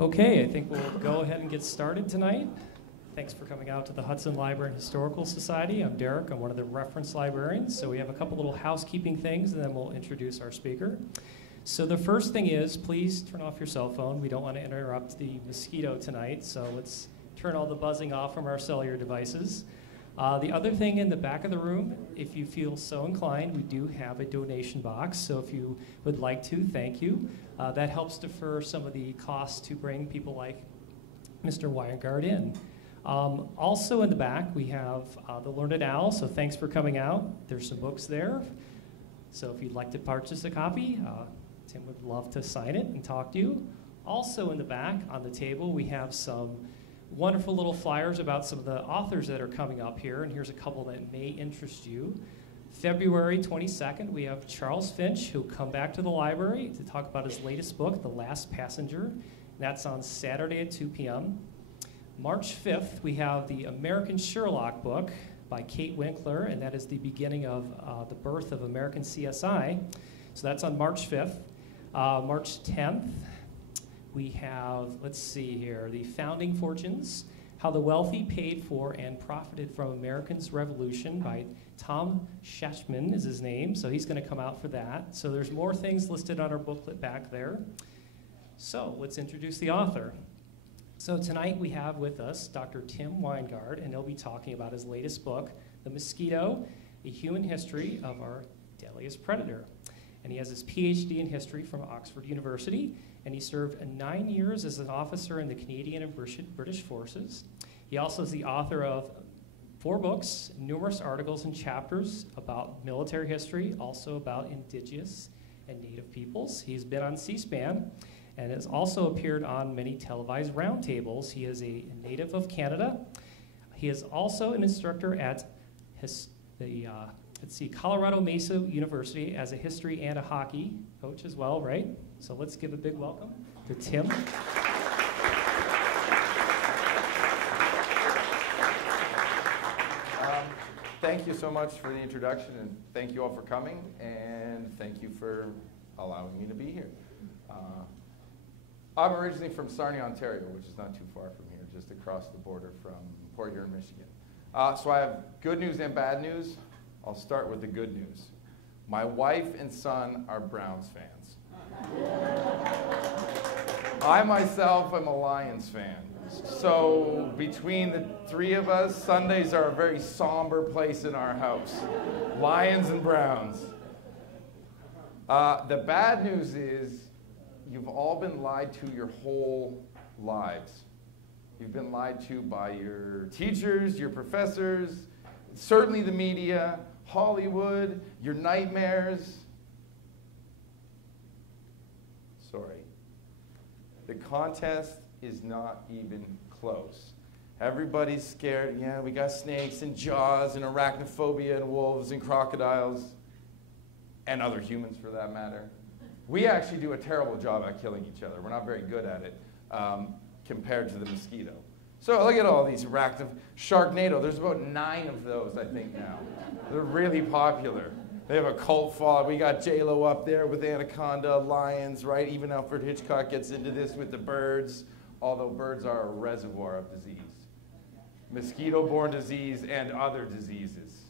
Okay, I think we'll go ahead and get started tonight. Thanks for coming out to the Hudson Library and Historical Society. I'm Derek. I'm one of the reference librarians. So we have a couple little housekeeping things, and then we'll introduce our speaker. So the first thing is, please turn off your cell phone. We don't want to interrupt the Mosquito tonight, so let's turn all the buzzing off from our cellular devices. The other thing in the back of the room, if you feel so inclined, we do have a donation box. So if you would like to, thank you. That helps defer some of the costs to bring people like Mr. Winegard in. Also in the back, we have the Learned Owl, so thanks for coming out. There's some books there. So if you'd like to purchase a copy, Tim would love to sign it and talk to you. Also in the back on the table, we have some wonderful little flyers about some of the authors that are coming up here, and here's a couple that may interest you. February 22nd, we have Charles Finch, who'll come back to the library to talk about his latest book, The Last Passenger. That's on Saturday at 2 p.m. March 5th, we have the American Sherlock book by Kate Winkler, and that is the beginning of the birth of American CSI. So that's on March 5th. March 10th, we have, let's see here, The Founding Fortunes, How the Wealthy Paid for and Profited from America's Revolution by Tom Schachman is his name, so he's going to come out for that. So there's more things listed on our booklet back there. So let's introduce the author. So tonight we have with us Dr. Tim Winegard, and he'll be talking about his latest book, The Mosquito, A Human History of Our Deadliest Predator. And he has his PhD in history from Oxford University, and he served 9 years as an officer in the Canadian and British forces. He also is the author of 4 books, numerous articles and chapters about military history, also about indigenous and native peoples. He's been on C-SPAN and has also appeared on many televised roundtables. He is a native of Canada. He is also an instructor at Colorado Mesa University as a history and a hockey coach as well, right? So let's give a big welcome to Tim. Thank you so much for the introduction, and thank you all for coming, and thank you for allowing me to be here. I'm originally from Sarnia, Ontario, which is not too far from here, just across the border from Port Huron, Michigan. So I have good news and bad news. I'll start with the good news. My wife and son are Browns fans. I myself am a Lions fan. So between the 3 of us, Sundays are a very somber place in our house. Lions and Browns. The bad news is you've all been lied to your whole lives. You've been lied to by your teachers, your professors, certainly the media, Hollywood, your nightmares. Sorry. The contest is not even close. Everybody's scared. Yeah, we got snakes and jaws and arachnophobia and wolves and crocodiles and other humans for that matter. We actually do a terrible job at killing each other. We're not very good at it compared to the mosquito. So look at all these Sharknado. There's about 9 of those, I think, now. They're really popular. They have a cult following. We got J-Lo up there with Anaconda, lions, right? Even Alfred Hitchcock gets into this with the birds, although birds are a reservoir of disease. Mosquito-borne disease and other diseases.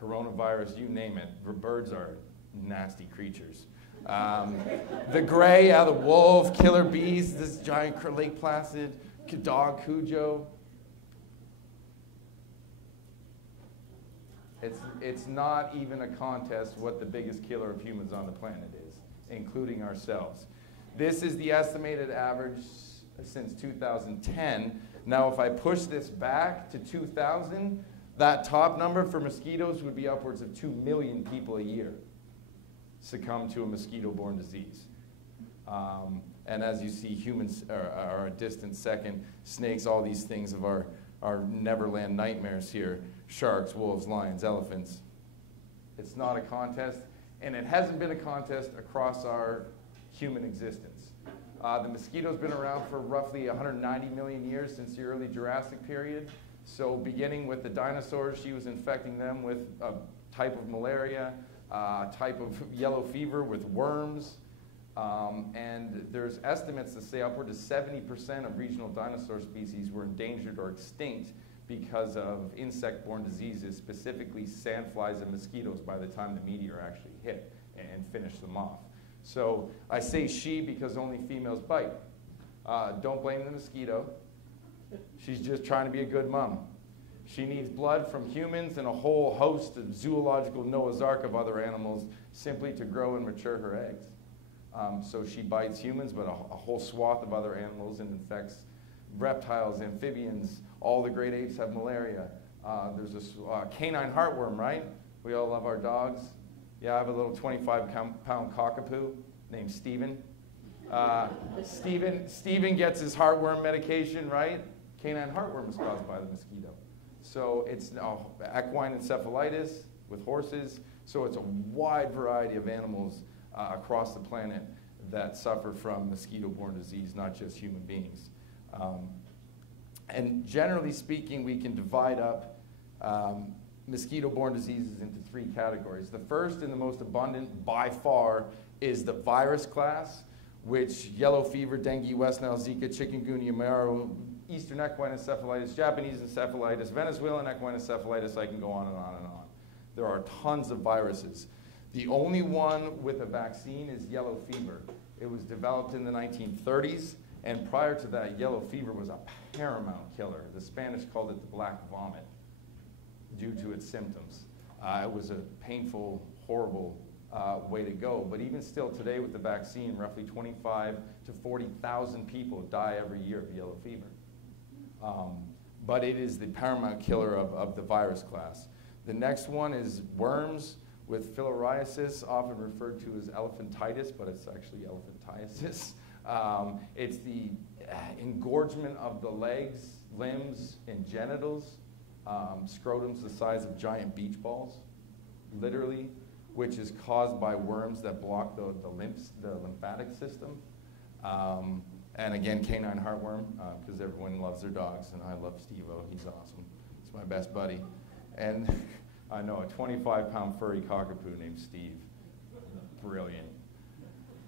Coronavirus, you name it. Birds are nasty creatures. The gray, the wolf, killer bees, this giant Lake Placid, dog Cujo. It's not even a contest what the biggest killer of humans on the planet is, including ourselves. This is the estimated average since 2010. Now, if I push this back to 2000, that top number for mosquitoes would be upwards of 2 million people a year succumb to a mosquito-borne disease. And as you see, humans are a distant second. Snakes, all these things of our Neverland nightmares here. Sharks, wolves, lions, elephants. It's not a contest, and it hasn't been a contest across our human existence. The mosquito's been around for roughly 190 million years since the early Jurassic period. So beginning with the dinosaurs, she was infecting them with a type of malaria, type of yellow fever with worms, and there's estimates that say upward to 70% of regional dinosaur species were endangered or extinct because of insect-borne diseases, specifically sandflies and mosquitoes, by the time the meteor actually hit and finished them off. So I say she because only females bite. Don't blame the mosquito. She's just trying to be a good mom. She needs blood from humans and a whole host of zoological Noah's Ark of other animals simply to grow and mature her eggs. So she bites humans, but a whole swath of other animals, and infects reptiles, amphibians. All the great apes have malaria. There's this canine heartworm, right? We all love our dogs. Yeah, I have a little 25-pound cockapoo named Steven. Steven gets his heartworm medication, right? Canine heartworm is caused by the mosquito. So it's equine encephalitis with horses. So it's a wide variety of animals across the planet that suffer from mosquito-borne disease, not just human beings. And generally speaking, we can divide up mosquito-borne diseases into three categories. The first and the most abundant by far is the virus class, which yellow fever, dengue, West Nile, Zika, chikungunya, Marrow, Eastern equine encephalitis, Japanese encephalitis, Venezuelan equine encephalitis, I can go on and on and on. There are tons of viruses. The only one with a vaccine is yellow fever. It was developed in the 1930s, and prior to that, yellow fever was a paramount killer. The Spanish called it the black vomit due to its symptoms. It was a painful, horrible way to go, but even still today with the vaccine, roughly 25 to 40,000 people die every year of yellow fever. But it is the paramount killer of the virus class. The next one is worms with filariasis, often referred to as elephantitis, but it's actually elephantiasis. It's the engorgement of the legs, limbs, and genitals. Scrotum's the size of giant beach balls, literally, which is caused by worms that block the lymphatic system. And again, canine heartworm, because everyone loves their dogs, and I love Steve-O. He's awesome. He's my best buddy. And I know a 25-pound furry cockapoo named Steve. Brilliant.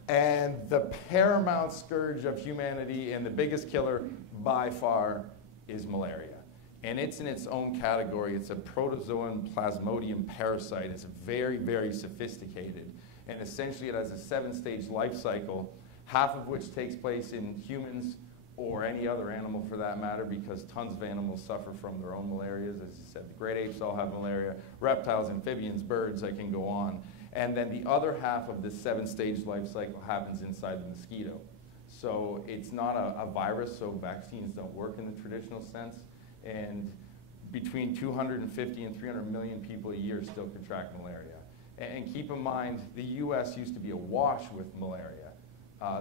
And the paramount scourge of humanity and the biggest killer by far is malaria. And it's in its own category. It's a protozoan plasmodium parasite. It's very, very sophisticated. And essentially it has a 7-stage life cycle, half of which takes place in humans or any other animal for that matter, because tons of animals suffer from their own malarias. As you said, the great apes all have malaria, reptiles, amphibians, birds, I can go on. And then the other half of this 7-stage life cycle happens inside the mosquito. So it's not a virus, so vaccines don't work in the traditional sense. And between 250 and 300 million people a year still contract malaria. And keep in mind, the US used to be awash with malaria.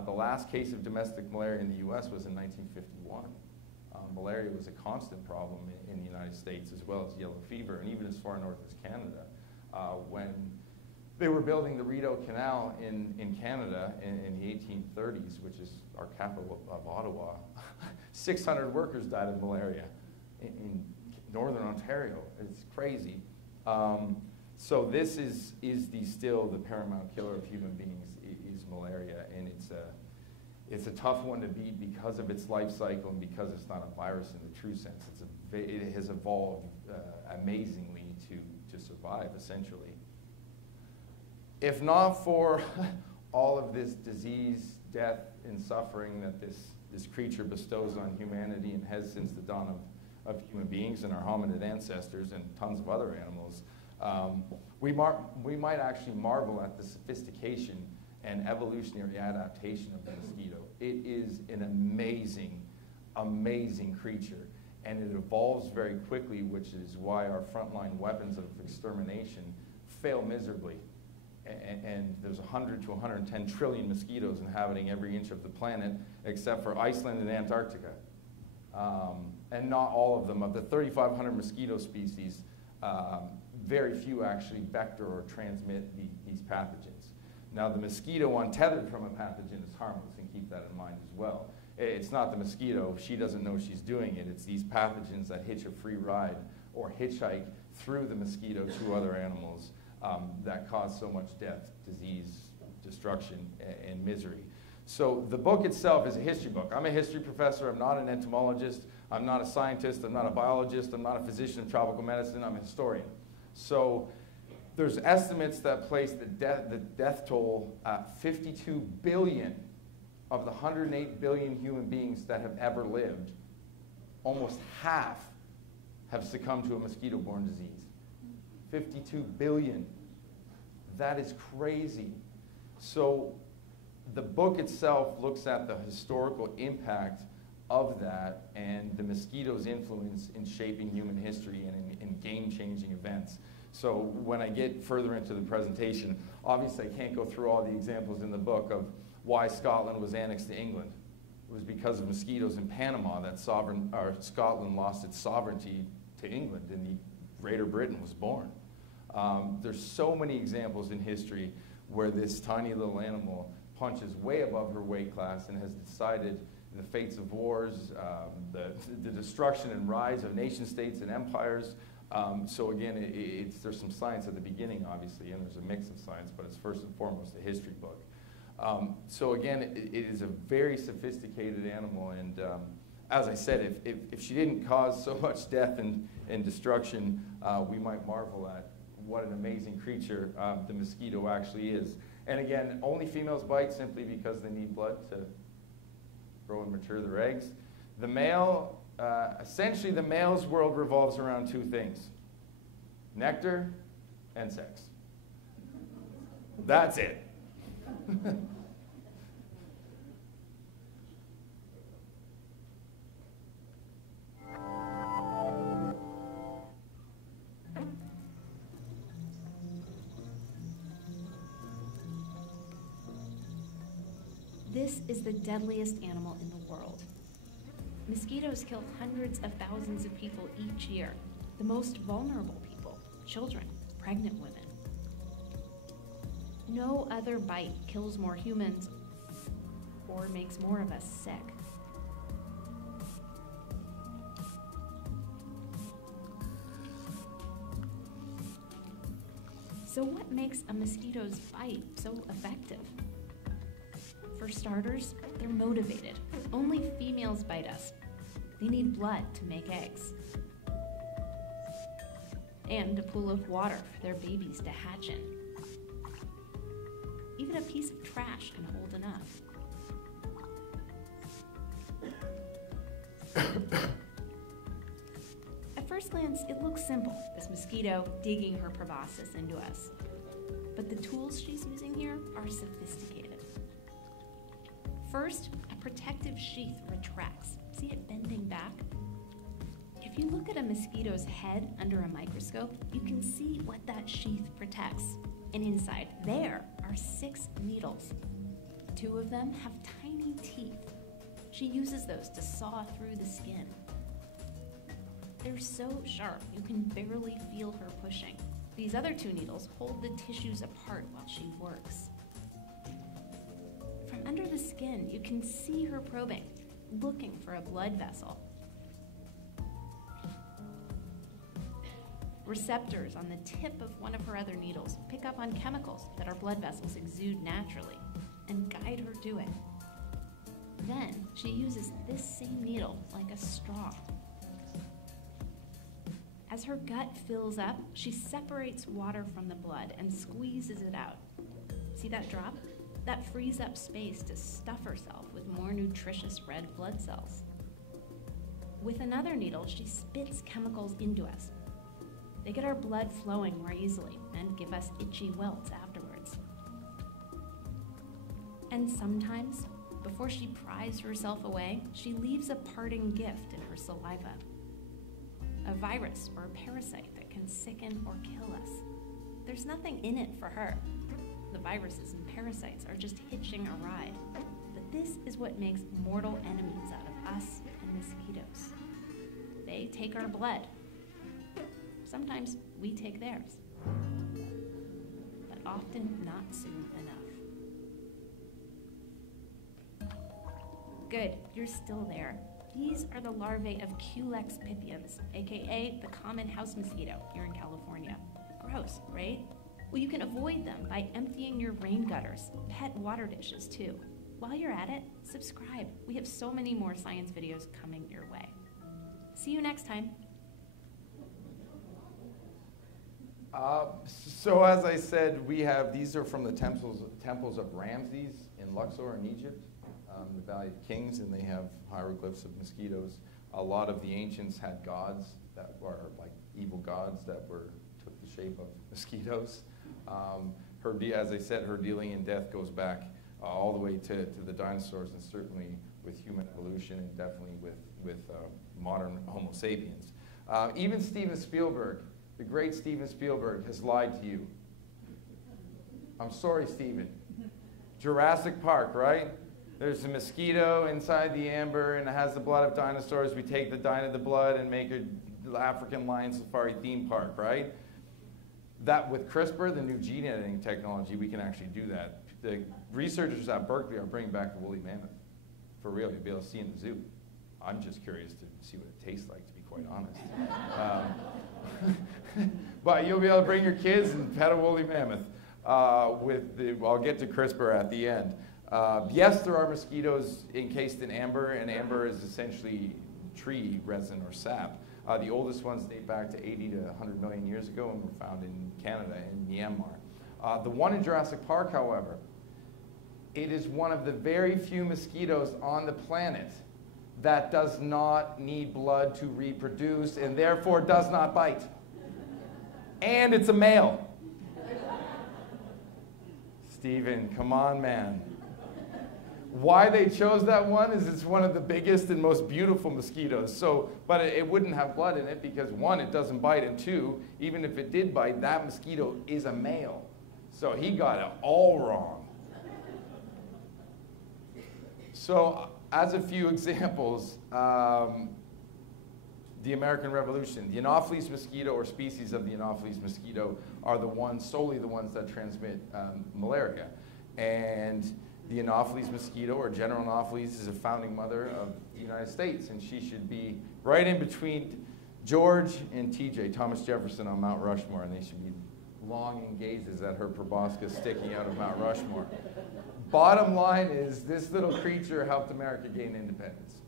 The last case of domestic malaria in the US was in 1951. Malaria was a constant problem in the United States, as well as yellow fever, and even as far north as Canada. When they were building the Rideau Canal in Canada in the 1830s, which is our capital of Ottawa, 600 workers died of malaria in northern Ontario. It's crazy. So this is still the paramount killer of human beings is malaria, and it's a tough one to beat because of its life cycle and because it's not a virus in the true sense. It has evolved amazingly to survive, essentially. If not for all of this disease, death, and suffering that this creature bestows on humanity and has since the dawn of human beings and our hominid ancestors and tons of other animals, we might actually marvel at the sophistication and evolutionary adaptation of the mosquito. It is an amazing, amazing creature, and it evolves very quickly, which is why our frontline weapons of extermination fail miserably. And there's 100 to 110 trillion mosquitoes inhabiting every inch of the planet, except for Iceland and Antarctica. And not all of them. Of the 3,500 mosquito species, very few actually vector or transmit these pathogens. Now, the mosquito untethered from a pathogen is harmless, and keep that in mind as well. It's not the mosquito. She doesn't know she's doing it. It's these pathogens that hitch a free ride or hitchhike through the mosquito to other animals that cause so much death, disease, destruction, and misery. So the book itself is a history book. I'm a history professor. I'm not an entomologist. I'm not a scientist. I'm not a biologist. I'm not a physician of tropical medicine. I'm a historian. So there's estimates that place the death toll at 52 billion of the 108 billion human beings that have ever lived. Almost half have succumbed to a mosquito-borne disease. 52 billion. That is crazy. So the book itself looks at the historical impact of that and the mosquito's influence in shaping human history and in game-changing events. So when I get further into the presentation, obviously I can't go through all the examples in the book of why Scotland was annexed to England. It was because of mosquitoes in Panama that Scotland lost its sovereignty to England and the Greater Britain was born. There's so many examples in history where this tiny little animal punches way above her weight class and has decided the fates of wars, the destruction and rise of nation states and empires. So again, there's some science at the beginning, obviously, and there's a mix of science, but it's first and foremost a history book. So again, it is a very sophisticated animal, and as I said, if she didn't cause so much death and destruction, we might marvel at what an amazing creature the mosquito actually is. And again, only females bite simply because they need blood to grow and mature their eggs. The male, essentially the male's world revolves around two things: nectar and sex. That's it. This is the deadliest animal in the world. Mosquitoes kill hundreds of thousands of people each year. The most vulnerable people, children, pregnant women. No other bite kills more humans or makes more of us sick. So what makes a mosquito's bite so effective? For starters, they're motivated. Only females bite us. They need blood to make eggs. And a pool of water for their babies to hatch in. Even a piece of trash can hold enough. At first glance, it looks simple, this mosquito digging her proboscis into us. But the tools she's using here are sophisticated. First, a protective sheath retracts. See it bending back? If you look at a mosquito's head under a microscope, you can see what that sheath protects. And inside there are 6 needles. 2 of them have tiny teeth. She uses those to saw through the skin. They're so sharp, you can barely feel her pushing. These other 2 needles hold the tissues apart while she works. From under the skin, you can see her probing, looking for a blood vessel. Receptors on the tip of one of her other needles pick up on chemicals that our blood vessels exude naturally and guide her to it. Then she uses this same needle like a straw. As her gut fills up, she separates water from the blood and squeezes it out. See that drop? That frees up space to stuff herself with more nutritious red blood cells. With another needle, she spits chemicals into us. They get our blood flowing more easily and give us itchy welts afterwards. And sometimes, before she pries herself away, she leaves a parting gift in her saliva. A virus or a parasite that can sicken or kill us. There's nothing in it for her. The viruses and parasites are just hitching a ride. But this is what makes mortal enemies out of us and mosquitoes. They take our blood. Sometimes we take theirs. But often not soon enough. Good, you're still there. These are the larvae of Culex pipiens, aka the common house mosquito here in California. Gross, right? Well, you can avoid them by emptying your rain gutters, pet water dishes too. While you're at it, subscribe. We have so many more science videos coming your way. See you next time. So as I said, these are from the temples of Ramses in Luxor in Egypt, the Valley of Kings, and they have hieroglyphs of mosquitoes. A lot of the ancients had gods that were like evil gods that took the shape of mosquitoes. As I said, her dealing in death goes back all the way to the dinosaurs, and certainly with human evolution, and definitely with modern Homo sapiens. Even Steven Spielberg, the great Steven Spielberg, has lied to you. I'm sorry, Steven. Jurassic Park, right? There's a mosquito inside the amber, and it has the blood of dinosaurs. We take the blood and make an African lion safari theme park, right? That with CRISPR, the new gene editing technology, we can actually do that. The researchers at Berkeley are bringing back the woolly mammoth. For real, you'll be able to see in the zoo. I'm just curious to see what it tastes like, to be quite honest. But you'll be able to bring your kids and pet a woolly mammoth. I'll get to CRISPR at the end. Yes, there are mosquitoes encased in amber, and amber is essentially tree resin or sap. The oldest ones date back to 80 to 100 million years ago and were found in Canada and Myanmar. The one in Jurassic Park, however, it is one of the very few mosquitoes on the planet that does not need blood to reproduce and therefore does not bite. And it's a male. Steven, come on, man. Why they chose that one is it's one of the biggest and most beautiful mosquitoes. But it wouldn't have blood in it because one, it doesn't bite, and two, even if it did bite, that mosquito is a male. So he got it all wrong. So as a few examples, the American Revolution, the Anopheles mosquito or species of the Anopheles mosquito are solely the ones that transmit malaria. And the Anopheles mosquito, or General Anopheles, is a founding mother of the United States, and she should be right in between George and TJ, Thomas Jefferson, on Mount Rushmore, and they should be longing gazes at her proboscis sticking out of Mount Rushmore. Bottom line is, this little creature helped America gain independence.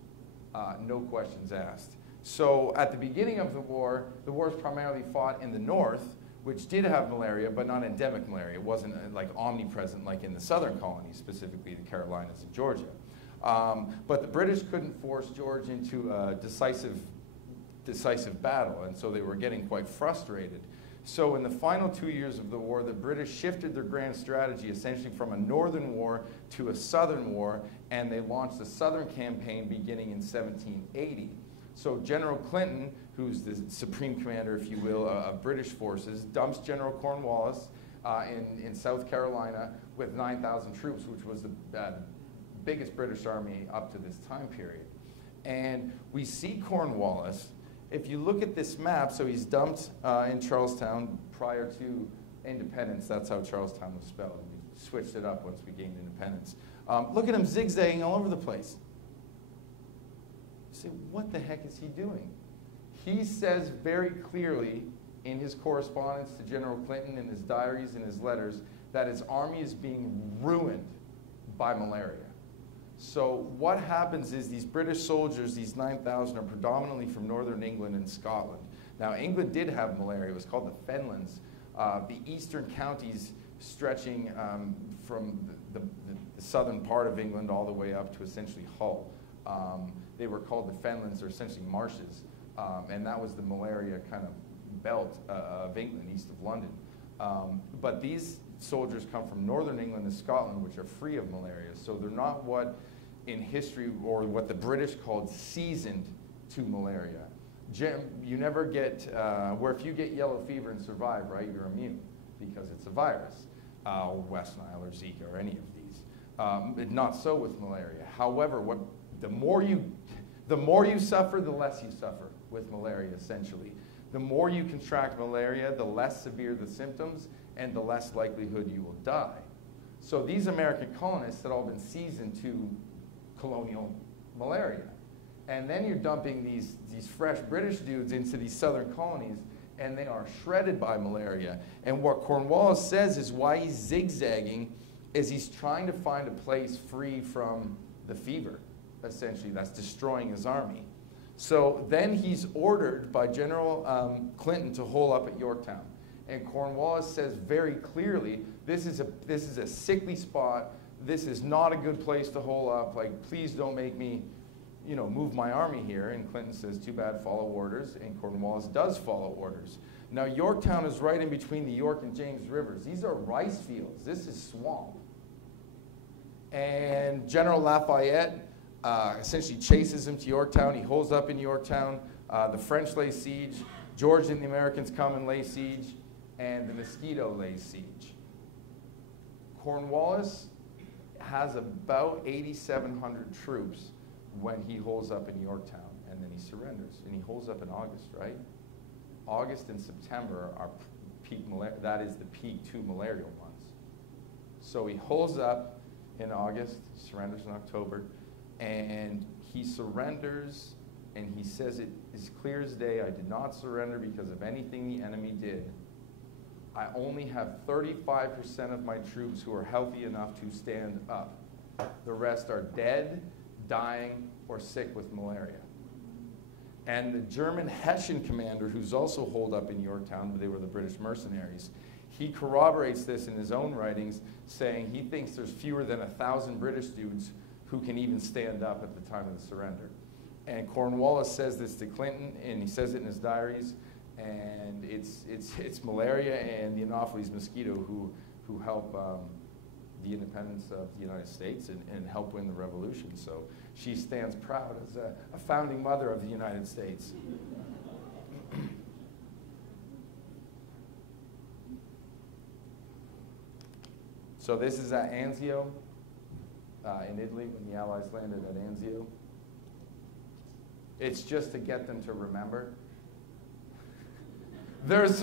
No questions asked. So at the beginning of the war was primarily fought in the north, which did have malaria, but not endemic malaria. It wasn't like omnipresent like in the southern colonies, specifically the Carolinas and Georgia. But the British couldn't force George into a decisive battle, and so they were getting quite frustrated. So in the final 2 years of the war, the British shifted their grand strategy essentially from a northern war to a southern war, and they launched the southern campaign beginning in 1780. So General Clinton, who's the supreme commander, if you will, of British forces, dumps General Cornwallis in South Carolina with 9,000 troops, which was the biggest British army up to this time period. And we see Cornwallis. If you look at this map, so he's dumped in Charlestown prior to independence. That's how Charlestown was spelled. We switched it up once we gained independence. Look at him zigzagging all over the place. You say, what the heck is he doing? He says very clearly in his correspondence to General Clinton, in his diaries and his letters, that his army is being ruined by malaria. So what happens is these British soldiers, these 9,000, are predominantly from northern England and Scotland. Now, England did have malaria. It was called the Fenlands. The eastern counties stretching from the southern part of England all the way up to essentially Hull. They were called the Fenlands, or essentially marshes. And that was the malaria kind of belt of England, east of London. But these soldiers come from northern England and Scotland, which are free of malaria. So they're not what in history, or what the British called seasoned to malaria. You never get, where if you get yellow fever and survive, right, you're immune because it's a virus, West Nile or Zika or any of these. Not so with malaria. However, the more you suffer, the less you suffer with malaria, essentially. The more you contract malaria, the less severe the symptoms and the less likelihood you will die. So these American colonists had all been seasoned to colonial malaria. And then you're dumping these fresh British dudes into these southern colonies, and they are shredded by malaria. And what Cornwallis says is why he's zigzagging is he's trying to find a place free from the fever, essentially, that's destroying his army. So then he's ordered by General Clinton to hole up at Yorktown. And Cornwallis says very clearly, this is a sickly spot. This is not a good place to hole up. Like, please don't make me, you know, move my army here. And Clinton says, too bad, follow orders. And Cornwallis does follow orders. Now, Yorktown is right in between the York and James rivers. These are rice fields. This is swamp. And General Lafayette essentially chases him to Yorktown. He holds up in Yorktown. The French lay siege. George and the Americans come and lay siege. And the Mosquito lays siege. Cornwallis has about 8,700 troops when he holds up in Yorktown, and then he surrenders. And he holds up in August, right? August and September are peak malaria. That is the peak 2 malarial months. So he holds up in August, surrenders in October, and he surrenders, and he says it is clear as day, I did not surrender because of anything the enemy did. I only have 35% of my troops who are healthy enough to stand up. The rest are dead, dying, or sick with malaria. And the German Hessian commander, who's also holed up in Yorktown, but they were the British mercenaries, he corroborates this in his own writings, saying he thinks there's fewer than 1,000 British dudes who can even stand up at the time of the surrender. And Cornwallis says this to Clinton, and he says it in his diaries, and it's malaria and the Anopheles mosquito who help the independence of the United States and help win the revolution. So she stands proud as a founding mother of the United States. So this is at Anzio in Italy, when the Allies landed at Anzio. It's just to get them to remember. There's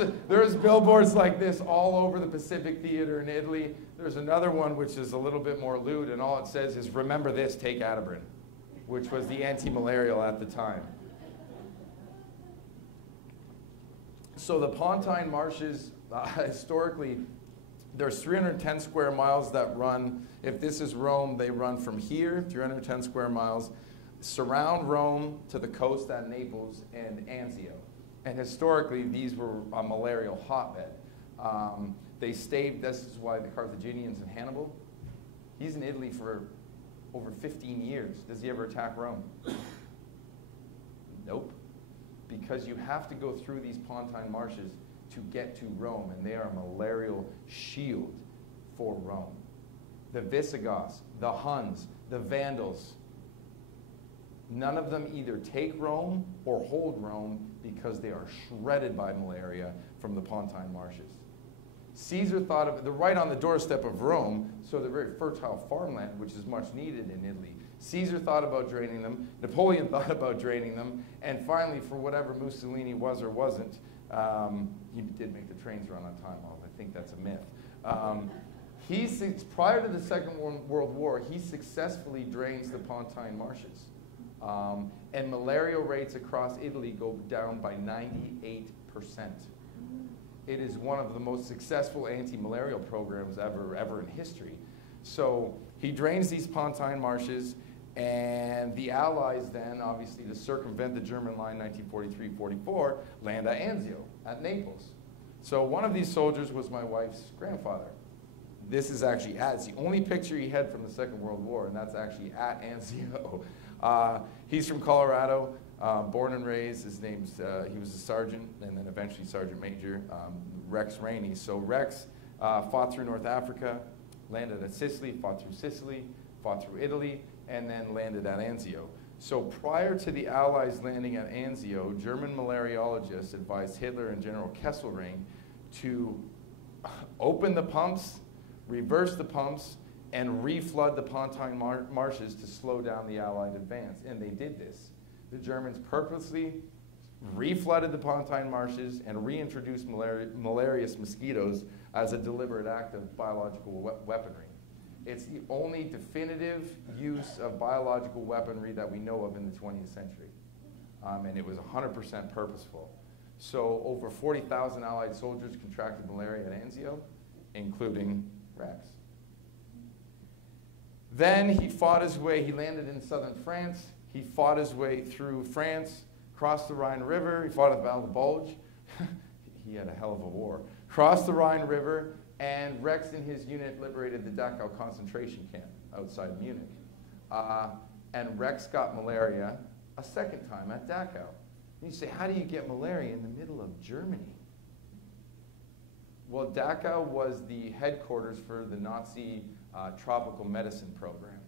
billboards like this all over the Pacific Theater in Italy. There's another one which is a little bit more lewd, and all it says is, remember this, take Atabrin, which was the anti-malarial at the time. So the Pontine Marshes, historically, there's 310 square miles that run. If this is Rome, they run from here, 310 square miles, surround Rome to the coast at Naples and Anzio. And historically, these were a malarial hotbed. They stayed, this is why the Carthaginians and Hannibal, he's in Italy for over 15 years. Does he ever attack Rome? Nope. Because you have to go through these Pontine Marshes to get to Rome, and they are a malarial shield for Rome. The Visigoths, the Huns, the Vandals, none of them either take Rome or hold Rome because they are shredded by malaria from the Pontine Marshes. Caesar thought of it, they're right on the doorstep of Rome, so they're very fertile farmland, which is much needed in Italy. Caesar thought about draining them, Napoleon thought about draining them, and finally, for whatever Mussolini was or wasn't, he did make the trains run on time, although I think that's a myth. Prior to the Second World War, he successfully drains the Pontine Marshes. And malaria rates across Italy go down by 98%. It is one of the most successful anti-malarial programs ever in history. So he drains these Pontine Marshes, and the Allies then, obviously to circumvent the German line 1943-44, land at Anzio, at Naples. So one of these soldiers was my wife's grandfather. This is actually it's the only picture he had from the Second World War, and that's actually at Anzio. He's from Colorado, born and raised. His name's, he was a sergeant, and then eventually Sergeant Major, Rex Rainey. So Rex fought through North Africa, landed at Sicily, fought through Italy, and then landed at Anzio. So prior to the Allies landing at Anzio, German malariologists advised Hitler and General Kesselring to open the pumps, reverse the pumps, and reflood the Pontine Marshes to slow down the Allied advance. And they did this. The Germans purposely reflooded the Pontine Marshes and reintroduced malarious mosquitoes as a deliberate act of biological weaponry. It's the only definitive use of biological weaponry that we know of in the 20th century. And it was 100% purposeful. So over 40,000 Allied soldiers contracted malaria at Anzio, including Rex. Then he fought his way, he landed in southern France, he fought his way through France, crossed the Rhine River, he fought at the Battle of the Bulge. He had a hell of a war. Crossed the Rhine River, and Rex and his unit liberated the Dachau concentration camp outside Munich. And Rex got malaria a second time at Dachau. And you say, how do you get malaria in the middle of Germany? Well, Dachau was the headquarters for the Nazi tropical medicine program.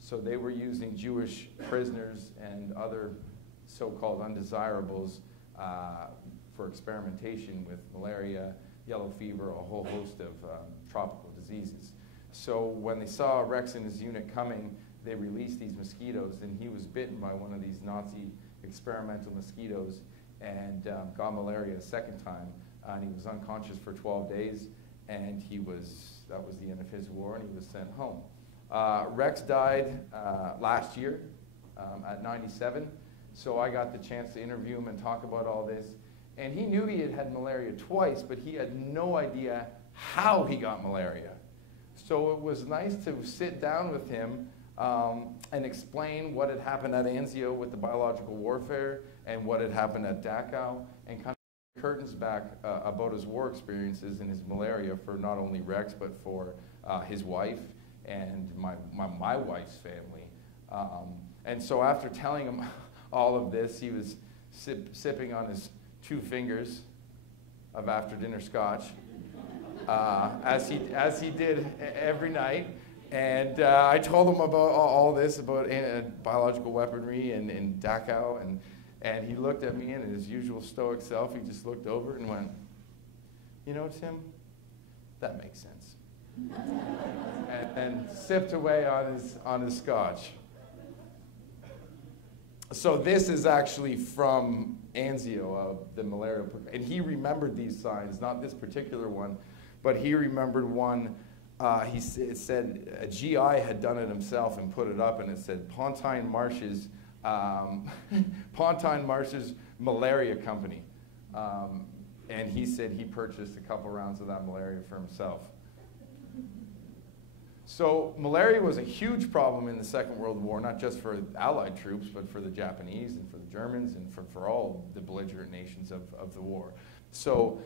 So they were using Jewish prisoners and other so-called undesirables for experimentation with malaria, yellow fever, a whole host of tropical diseases. So when they saw Rex and his unit coming, they released these mosquitoes, and he was bitten by one of these Nazi experimental mosquitoes and got malaria a second time. And he was unconscious for 12 days, and that was the end of his war, and he was sent home. Rex died last year at 97, so I got the chance to interview him and talk about all this. And he knew he had had malaria twice, but he had no idea how he got malaria. So it was nice to sit down with him and explain what had happened at Anzio with the biological warfare and what had happened at Dachau, and kind of curtains back about his war experiences and his malaria for not only Rex, but for his wife and my wife's family. And so after telling him all of this, he was sipping on his 2 fingers of after-dinner scotch, as he did every night. And I told him about all this, about biological weaponry and Dachau, and he looked at me, and in his usual stoic self, he just looked over and went, you know, Tim, that makes sense. and sipped away on his scotch. So this is actually from Anzio, the malaria program. And he remembered these signs, not this particular one, but he remembered one. It said a GI had done it himself and put it up, and it said Pontine Marshes, Pontine Marshes Malaria Company. And he said he purchased a couple rounds of that malaria for himself. So malaria was a huge problem in the Second World War, not just for Allied troops, but for the Japanese and for the Germans and for all the belligerent nations of the war. So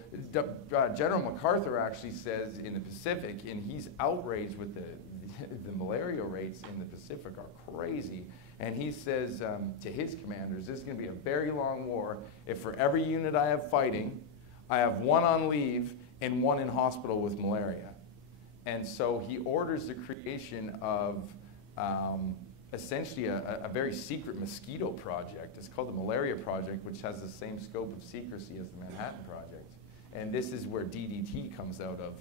General MacArthur actually says in the Pacific, and he's outraged with the malaria rates in the Pacific are crazy. And he says to his commanders, this is going to be a very long war. If for every unit I have fighting, I have 1 on leave and 1 in hospital with malaria. And so he orders the creation of essentially a very secret mosquito project. It's called the Malaria Project, which has the same scope of secrecy as the Manhattan Project. And this is where DDT comes out of.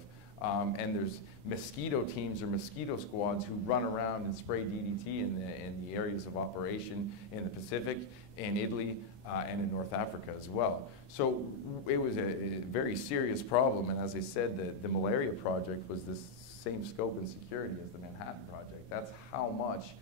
And there's mosquito teams or mosquito squads who run around and spray DDT in the areas of operation in the Pacific, in Italy, and in North Africa as well. So it was a very serious problem, and as I said, the Malaria Project was the same scope and security as the Manhattan Project. That's how much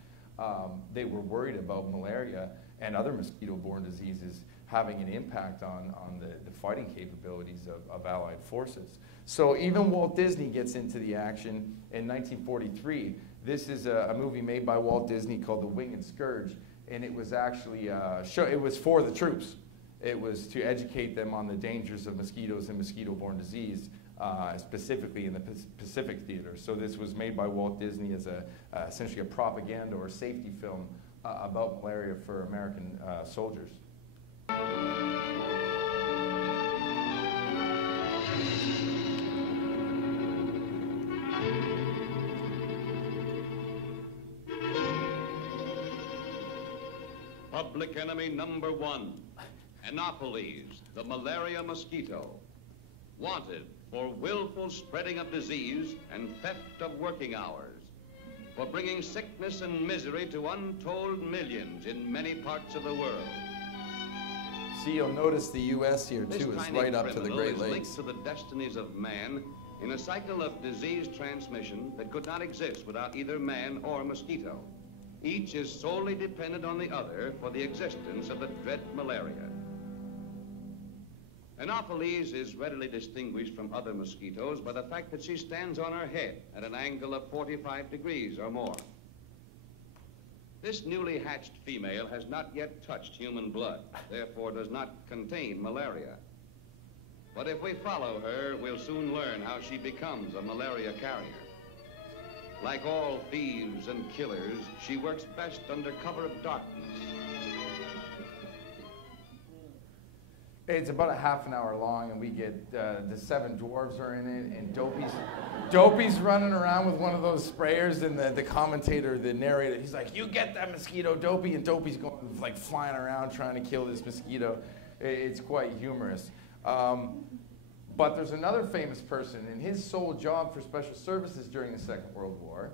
they were worried about malaria and other mosquito-borne diseases having an impact on the fighting capabilities of Allied forces. So even Walt Disney gets into the action in 1943. This is a movie made by Walt Disney called The Winged and Scourge, and it was actually it was for the troops. It was to educate them on the dangers of mosquitoes and mosquito-borne disease, specifically in the Pacific theater. So this was made by Walt Disney as essentially a propaganda or safety film about malaria for American soldiers. Public enemy number 1, Anopheles, the malaria mosquito. Wanted for willful spreading of disease and theft of working hours. For bringing sickness and misery to untold millions in many parts of the world. See, you'll notice the U.S. here, too. It's right up to the Great Lakes. Linked to the destinies of man in a cycle of disease transmission that could not exist without either man or mosquito. Each is solely dependent on the other for the existence of the dread malaria. Anopheles is readily distinguished from other mosquitoes by the fact that she stands on her head at an angle of 45 degrees or more. This newly hatched female has not yet touched human blood, therefore does not contain malaria. But if we follow her, we'll soon learn how she becomes a malaria carrier. Like all thieves and killers, she works best under cover of darkness. It's about a half an hour long, and we get the 7 dwarves are in it, and Dopey's running around with one of those sprayers, and the commentator, the narrator, he's like, "You get that mosquito, Dopey," and Dopey's going like flying around trying to kill this mosquito. It's quite humorous. But there's another famous person, and his sole job for special services during the Second World War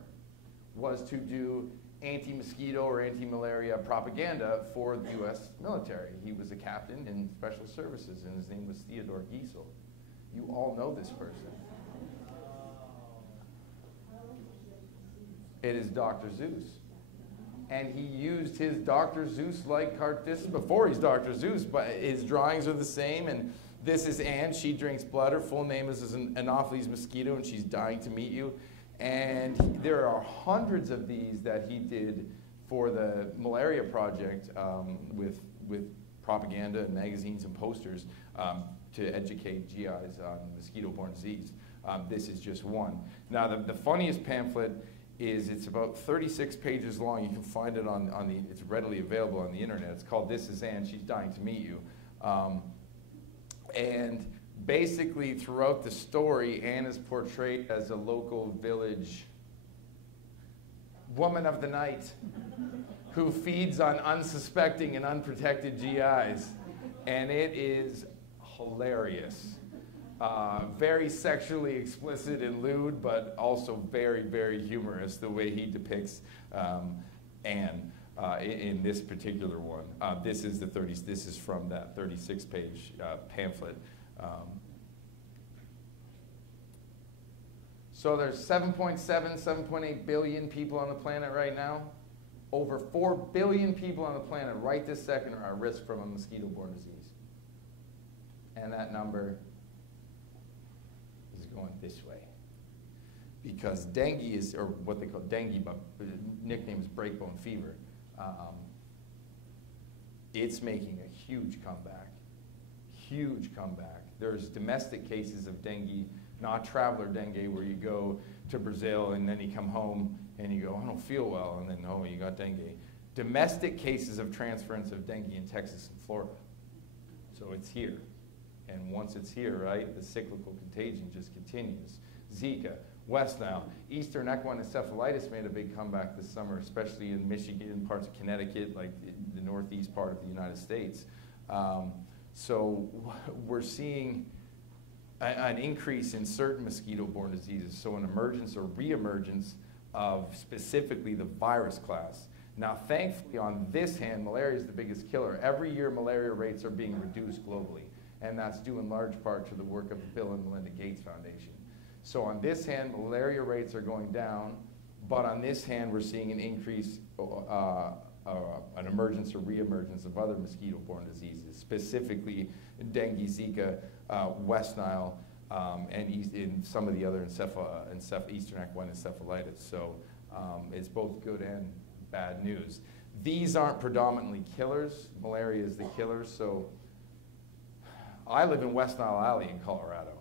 was to do anti-mosquito or anti-malaria propaganda for the U.S. military. He was a captain in special services, and his name was Theodore Giesel. You all know this person. It is Dr. Zeus. And he used his Dr. Zeus-like this is before he's Dr. Zeus, but his drawings are the same, and this is Anne. She drinks blood. Her full name is an Anopheles mosquito, and she's dying to meet you. And there are hundreds of these that he did for the Malaria Project with propaganda and magazines and posters to educate GIs on mosquito-borne disease. This is just one. Now, the funniest pamphlet is it's about 36 pages long. You can find it it's readily available on the internet. It's called "This is Anne, She's Dying to Meet You." And basically, throughout the story, Anne is portrayed as a local village woman of the night who feeds on unsuspecting and unprotected GIs. And it is hilarious. Very sexually explicit and lewd, but also very, very humorous the way he depicts Anne in this particular one. This is from that 36-page pamphlet. So there's 7.8 billion people on the planet right now. Over 4 billion people on the planet right this second are at risk from a mosquito-borne disease. And that number is going this way. Because dengue is, or what they call dengue, but the nickname is breakbone fever. It's making a huge comeback. Huge comeback. There's domestic cases of dengue, not traveler dengue, where you go to Brazil and then you come home and you go, "I don't feel well," and then, "Oh, you got dengue." Domestic cases of transference of dengue in Texas and Florida. So it's here. And once it's here, right, the cyclical contagion just continues. Zika, West Nile, Eastern equine encephalitis made a big comeback this summer, especially in Michigan, parts of Connecticut, like the northeast part of the United States. So we're seeing an increase in certain mosquito-borne diseases, so an emergence or re-emergence of specifically the virus class. Now, thankfully, on this hand, malaria is the biggest killer. Every year, malaria rates are being reduced globally, and that's due in large part to the work of the Bill and Melinda Gates Foundation. So on this hand, malaria rates are going down, but on this hand, we're seeing an increase, an emergence or re-emergence of other mosquito-borne diseases, specifically dengue, Zika, West Nile, and in some of the other Eastern equine encephalitis. So it's both good and bad news. These aren't predominantly killers. Malaria is the killer. So I live in West Nile Alley in Colorado.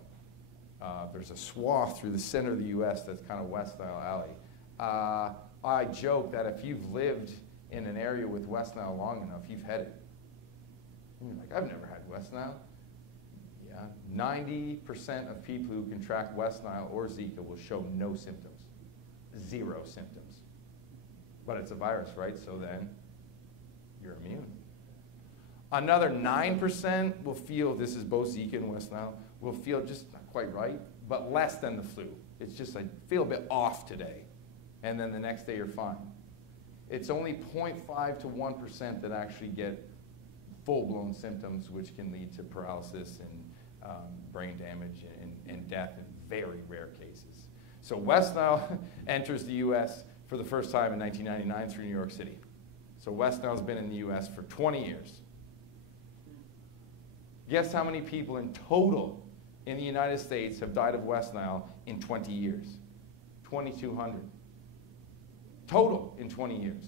There's a swath through the center of the U.S. that's kind of West Nile Alley. I joke that if you've lived in an area with West Nile long enough, you've had it. And you're like, "I've never had West Nile." Yeah, 90% of people who contract West Nile or Zika will show no symptoms, 0 symptoms. But it's a virus, right? So then you're immune. Another 9% will feel, this is both Zika and West Nile, will feel just not quite right, but less than the flu. It's just, I feel a bit off today. And then the next day you're fine. It's only 0.5 to 1% that actually get full-blown symptoms, which can lead to paralysis and brain damage and death in very rare cases. So West Nile enters the U.S. for the first time in 1999 through New York City. So West Nile's been in the U.S. for 20 years. Guess how many people in total in the United States have died of West Nile in 20 years? 2,200. Total in 20 years.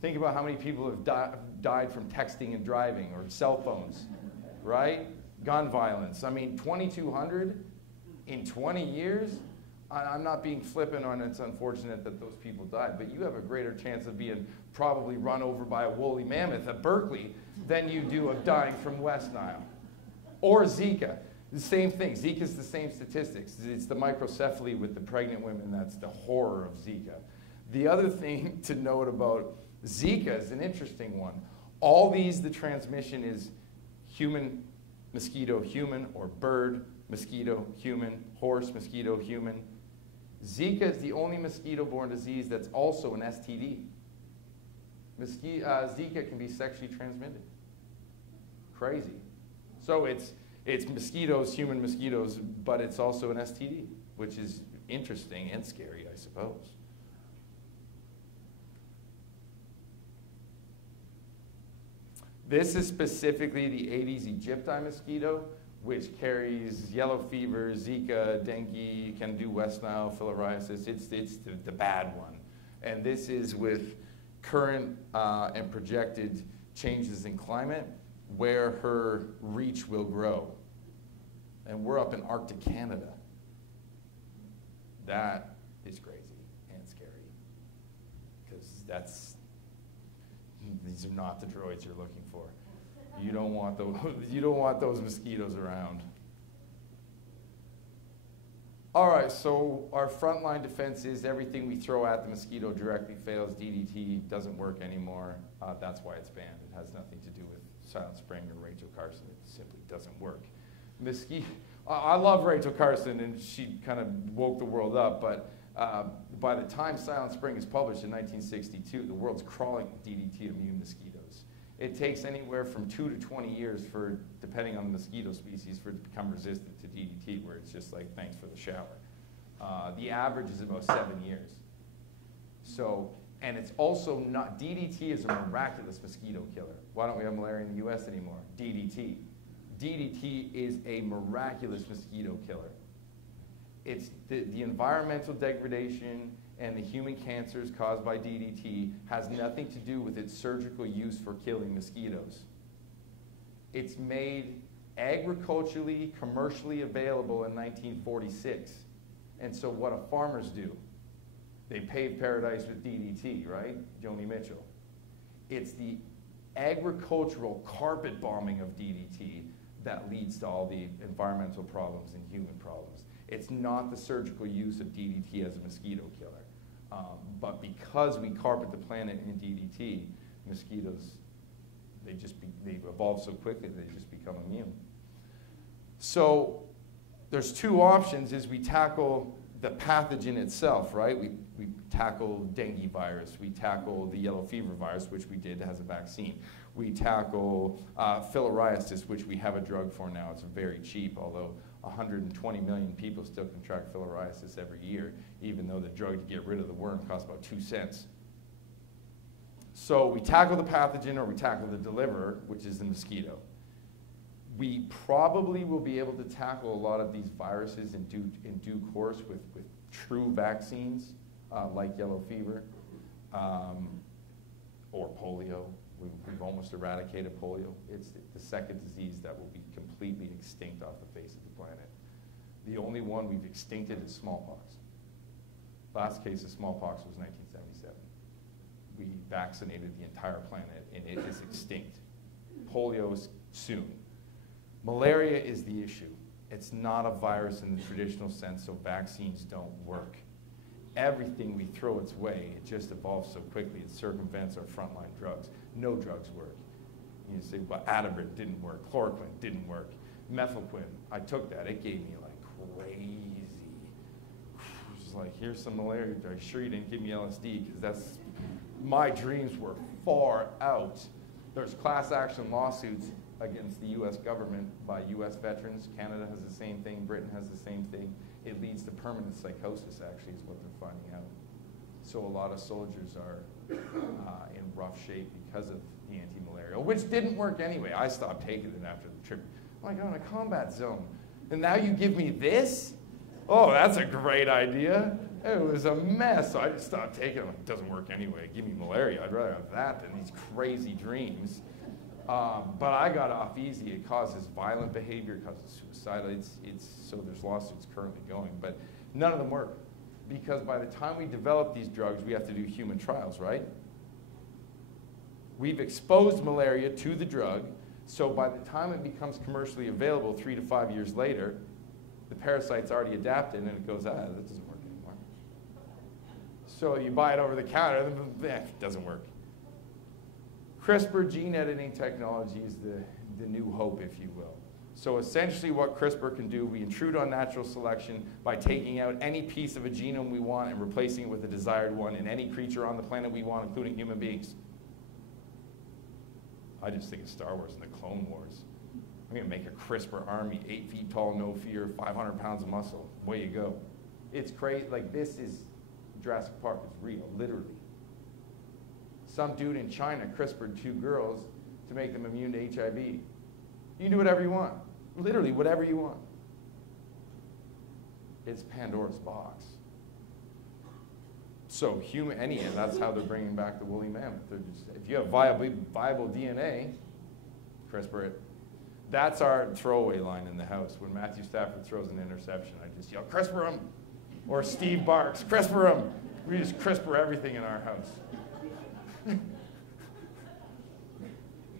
Think about how many people have died from texting and driving or cell phones, right? Gun violence. I mean, 2,200 in 20 years? I'm not being flippant on it's unfortunate that those people died, but you have a greater chance of being probably run over by a woolly mammoth at Berkeley than you do of dying from West Nile. Or Zika. The same thing. Zika's the same statistics. It's the microcephaly with the pregnant women that's the horror of Zika. The other thing to note about Zika is an interesting one. All these, the transmission is human, mosquito, human, or bird, mosquito, human, horse, mosquito, human. Zika is the only mosquito-borne disease that's also an STD. Zika can be sexually transmitted. Crazy. So it's mosquitoes, human mosquitoes, but it's also an STD, which is interesting and scary, I suppose. This is specifically the Aedes aegypti mosquito, which carries yellow fever, Zika, dengue, can do West Nile, filariasis. It's the bad one. And this is with current and projected changes in climate where her reach will grow. And we're up in Arctic Canada. That is crazy and scary, because these are not the droids you're looking for. You don't want those mosquitoes around. All right, so our frontline defense is everything we throw at the mosquito directly fails. DDT doesn't work anymore. That's why it's banned. It has nothing to do with Silent Spring or Rachel Carson. It simply doesn't work. I love Rachel Carson, and she kind of woke the world up, but by the time Silent Spring is published in 1962, the world's crawling with DDT immune mosquitoes. It takes anywhere from 2 to 20 years for, depending on the mosquito species, for it to become resistant to DDT, where it's just like, thanks for the shower. The average is about 7 years. So, and it's also not, DDT is a miraculous mosquito killer. Why don't we have malaria in the US anymore? DDT. DDT is a miraculous mosquito killer. It's the environmental degradation and the human cancers caused by DDT has nothing to do with its surgical use for killing mosquitoes. It's made agriculturally, commercially available in 1946. And so what do farmers do? They pave paradise with DDT, right? Joni Mitchell. It's the agricultural carpet bombing of DDT that leads to all the environmental problems and human problems. It's not the surgical use of DDT as a mosquito killer. But because we carpet the planet in DDT, mosquitoes, they evolve so quickly they just become immune. So there's two options: is we tackle the pathogen itself, right? We tackle dengue virus, we tackle the yellow fever virus, which we did, has a vaccine. We tackle filariasis, which we have a drug for now. It's very cheap, although 120 million people still contract filariasis every year, even though the drug to get rid of the worm costs about 2 cents. So we tackle the pathogen, or we tackle the deliverer, which is the mosquito. We probably will be able to tackle a lot of these viruses in due course with true vaccines, like yellow fever or polio. We've almost eradicated polio. It's the second disease that will be completely extinct off the face of the planet. The only one we've extincted is smallpox. Last case of smallpox was 1977. We vaccinated the entire planet, and it is extinct. Polio is soon. Malaria is the issue. It's not a virus in the traditional sense, so vaccines don't work. Everything we throw its way, it just evolves so quickly, it circumvents our frontline drugs. No drugs work. You say, well, Atibrid didn't work, chloroquine didn't work, methylquine, I took that, it gave me like crazy. It was like, here's some malaria, are you sure you didn't give me LSD? Because my dreams were far out. There's class action lawsuits against the US government by US veterans. Canada has the same thing, Britain has the same thing. It leads to permanent psychosis, actually, is what they're finding out. So a lot of soldiers are in rough shape because of the anti-malarial, which didn't work anyway. I stopped taking it after the trip. I'm like, I'm in a combat zone. And now you give me this? Oh, that's a great idea. It was a mess, so I just stopped taking it. It doesn't work anyway. Give me malaria. I'd rather have that than these crazy dreams. But I got off easy. It causes violent behavior, it causes suicide. So there's lawsuits currently going, but none of them work. Because by the time we develop these drugs, we have to do human trials, right? We've exposed malaria to the drug, so by the time it becomes commercially available 3 to 5 years later, the parasite's already adapted and it goes, that doesn't work anymore. So you buy it over the counter, it doesn't work. CRISPR gene editing technology is the new hope, if you will. So essentially what CRISPR can do, we intrude on natural selection by taking out any piece of a genome we want and replacing it with a desired one in any creature on the planet we want, including human beings. I just think of Star Wars and the Clone Wars. I'm going to make a CRISPR army, 8 feet tall, no fear, 500 pounds of muscle. Way you go. It's crazy. Like, this is Jurassic Park. It's real, literally. Some dude in China CRISPR'd 2 girls to make them immune to HIV. You can do whatever you want. Literally, whatever you want. It's Pandora's box. So and that's how they're bringing back the woolly mammoth. They're just, if you have viable DNA, CRISPR it. That's our throwaway line in the house. When Matthew Stafford throws an interception, I just yell, CRISPR him. Or Steve Barks, CRISPR him. We just CRISPR everything in our house.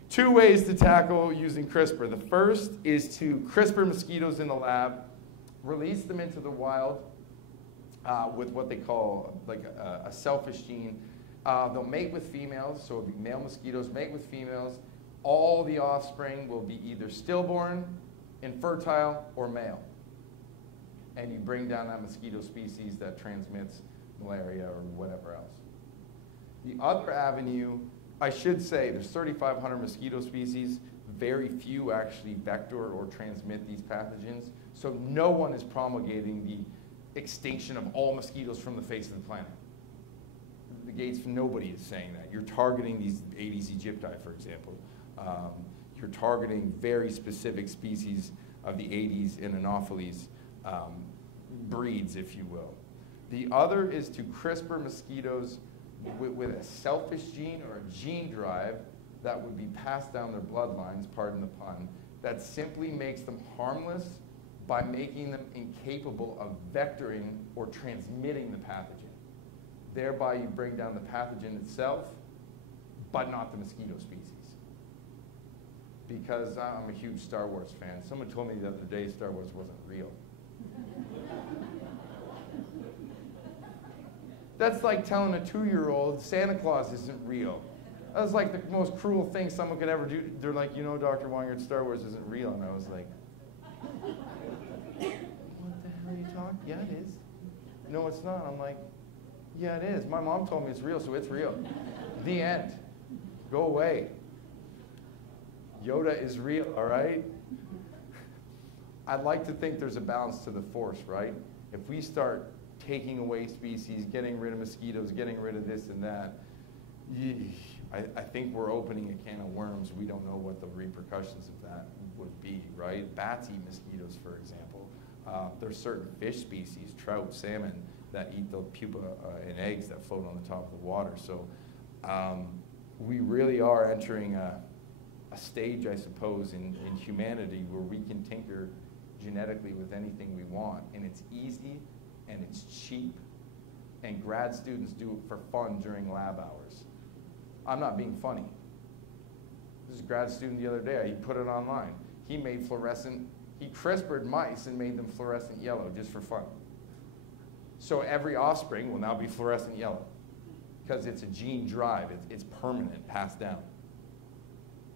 2 ways to tackle using CRISPR. The first is to CRISPR mosquitoes in the lab, release them into the wild with what they call like a selfish gene. They'll mate with females, so it'll be male mosquitoes mate with females. All the offspring will be either stillborn, infertile, or male. And you bring down that mosquito species that transmits malaria or whatever else. The other avenue, I should say, there's 3,500 mosquito species. Very few actually vector or transmit these pathogens. So no one is promulgating the extinction of all mosquitoes from the face of the planet. The Gates, nobody is saying that. You're targeting these Aedes aegypti, for example. You're targeting very specific species of the Aedes and Anopheles breeds, if you will. The other is to CRISPR mosquitoes with a selfish gene or a gene drive that would be passed down their bloodlines, pardon the pun, that simply makes them harmless by making them incapable of vectoring or transmitting the pathogen. Thereby you bring down the pathogen itself, but not the mosquito species. Because I'm a huge Star Wars fan. Someone told me the other day Star Wars wasn't real. That's like telling a 2-year-old Santa Claus isn't real. That was like the most cruel thing someone could ever do. They're like, you know, Dr. Winegard, Star Wars isn't real. And I was like, what the hell are you talking? Yeah, it is. No, it's not. I'm like, yeah, it is. My mom told me it's real, so it's real. The end. Go away. Yoda is real, all right? I'd like to think there's a balance to the force, right? If we start taking away species, getting rid of mosquitoes, getting rid of this and that, I think we're opening a can of worms. We don't know what the repercussions of that would be, right? Bats eat mosquitoes, for example. There's certain fish species, trout, salmon, that eat the pupa and eggs that float on the top of the water. So we really are entering a stage, I suppose, in humanity where we can tinker genetically with anything we want. And it's easy and it's cheap. And grad students do it for fun during lab hours. I'm not being funny. This is a grad student the other day. He put it online. He made he CRISPR'd mice and made them fluorescent yellow just for fun. So every offspring will now be fluorescent yellow because it's a gene drive. It's permanent, passed down.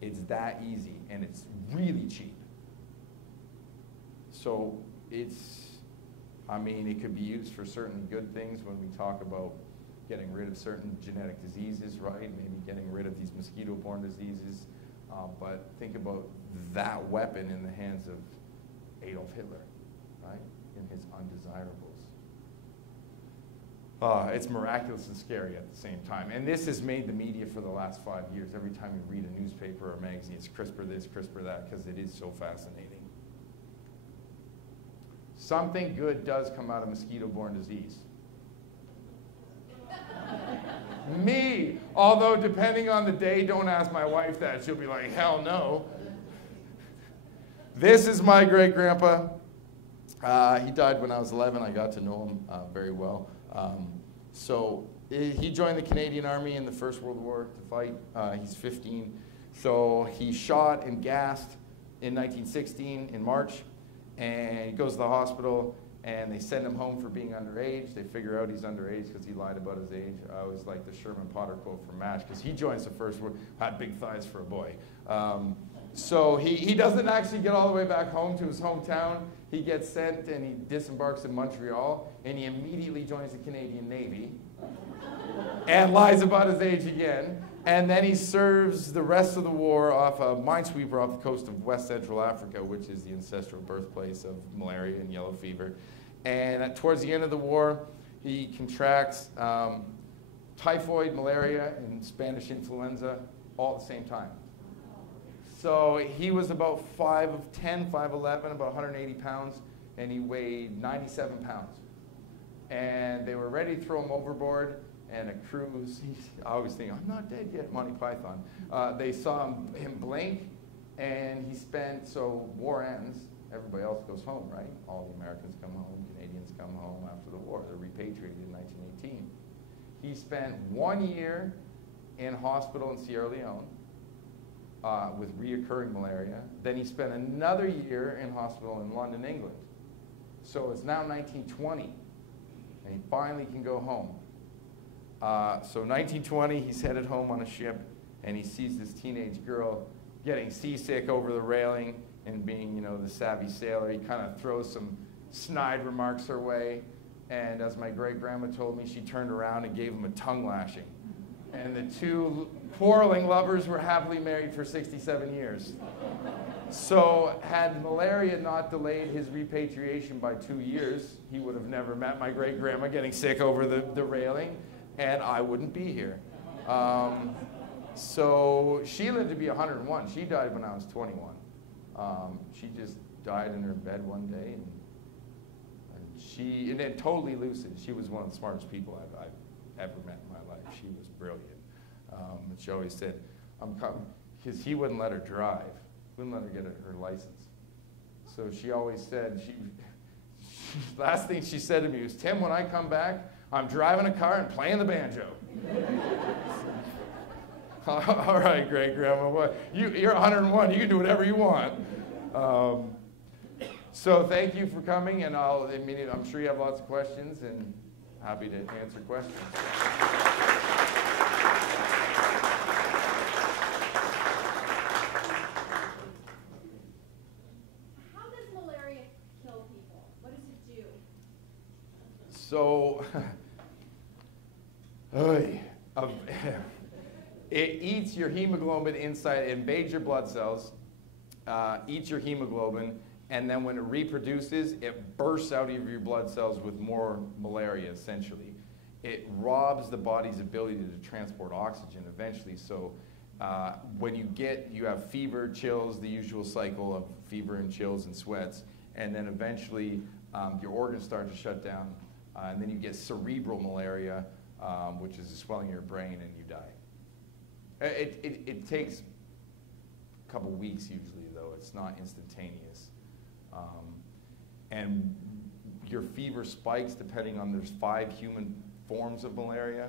It's that easy, and it's really cheap. So it could be used for certain good things when we talk about getting rid of certain genetic diseases, right? Maybe getting rid of these mosquito-borne diseases. But think about that weapon in the hands of Adolf Hitler, right? In his undesirables. It's miraculous and scary at the same time. And this has made the media for the last 5 years. Every time you read a newspaper or magazine, it's CRISPR this, CRISPR that, because it is so fascinating. Something good does come out of mosquito-borne disease. Me, although depending on the day, don't ask my wife that. She'll be like, hell no. This is my great-grandpa. He died when I was 11. I got to know him very well. So he joined the Canadian Army in the First World War to fight. He's 15. So he shot and gassed in 1916 in March, and he goes to the hospital, and they send him home for being underage. They figure out he's underage because he lied about his age. I always like the Sherman Potter quote from MASH, because he joins the First World, had big thighs for a boy. So he doesn't actually get all the way back home to his hometown. He gets sent and he disembarks in Montreal, and he immediately joins the Canadian Navy and lies about his age again. And then he serves the rest of the war off a minesweeper off the coast of West Central Africa, which is the ancestral birthplace of malaria and yellow fever. And towards the end of the war, he contracts typhoid, malaria, and Spanish influenza all at the same time. So he was about 5'10", 5'11", about 180 pounds, and he weighed 97 pounds. And they were ready to throw him overboard, and a cruise, I always think, I'm not dead yet, Monty Python. They saw him blink, and he spent, so war ends, everybody else goes home, right? All the Americans come home, Canadians come home after the war. They're repatriated in 1918. He spent 1 year in hospital in Sierra Leone with reoccurring malaria. Then he spent another year in hospital in London, England. So it's now 1920, and he finally can go home. So 1920, he's headed home on a ship, and he sees this teenage girl getting seasick over the railing, and being, you know, the savvy sailor, he kind of throws some snide remarks her way. And as my great-grandma told me, she turned around and gave him a tongue lashing. And the two quarreling lovers were happily married for 67 years. So had malaria not delayed his repatriation by 2 years, he would have never met my great-grandma getting sick over the railing, and I wouldn't be here. So she lived to be 101. She died when I was 21. She just died in her bed one day, and then totally lucid. She was one of the smartest people I've ever met in my life. She was brilliant. And she always said, I'm coming, because he wouldn't let her drive, wouldn't let her get her license. So she always said, last thing she said to me was, Tim, when I come back, I'm driving a car and playing the banjo. All right, great-grandma, you're 101, you can do whatever you want. So thank you for coming, and I'm sure you have lots of questions, and happy to answer questions. How does malaria kill people? What does it do? So, it eats your hemoglobin inside, it invades your blood cells, eats your hemoglobin, and then when it reproduces, it bursts out of your blood cells with more malaria, essentially. It robs the body's ability to transport oxygen eventually. So when you have fever, chills, the usual cycle of fever and chills and sweats, and then eventually your organs start to shut down, and then you get cerebral malaria, which is the swelling of your brain, and you die. It takes a couple weeks usually, though. It's not instantaneous. And your fever spikes depending on, there's 5 human forms of malaria.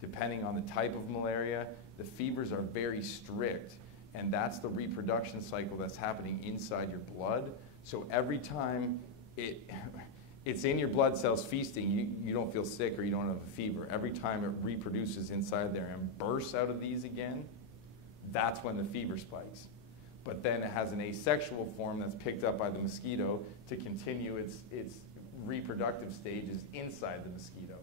Depending on the type of malaria, the fevers are very strict, and that's the reproduction cycle that's happening inside your blood. So every time it's in your blood cells feasting, you don't feel sick or you don't have a fever. Every time it reproduces inside there and bursts out of these again, that's when the fever spikes. But then it has an asexual form that's picked up by the mosquito to continue its reproductive stages inside the mosquito.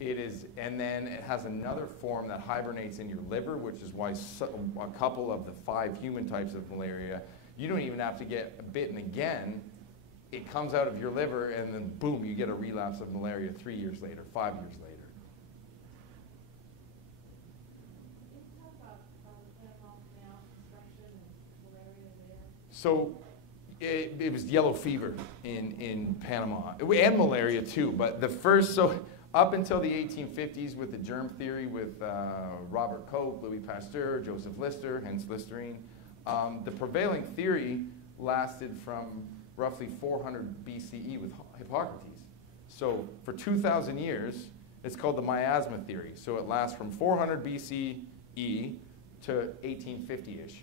And then it has another form that hibernates in your liver, which is why a couple of the 5 human types of malaria, you don't even have to get bitten again it comes out of your liver, and then boom, you get a relapse of malaria 3 years later, 5 years later. So it was yellow fever in Panama, and malaria too, but the first, so up until the 1850s with the germ theory with Robert Koch, Louis Pasteur, Joseph Lister, hence Listerine, the prevailing theory lasted from roughly 400 BCE with Hippocrates. So for 2,000 years, it's called the Miasma Theory. So it lasts from 400 BCE to 1850-ish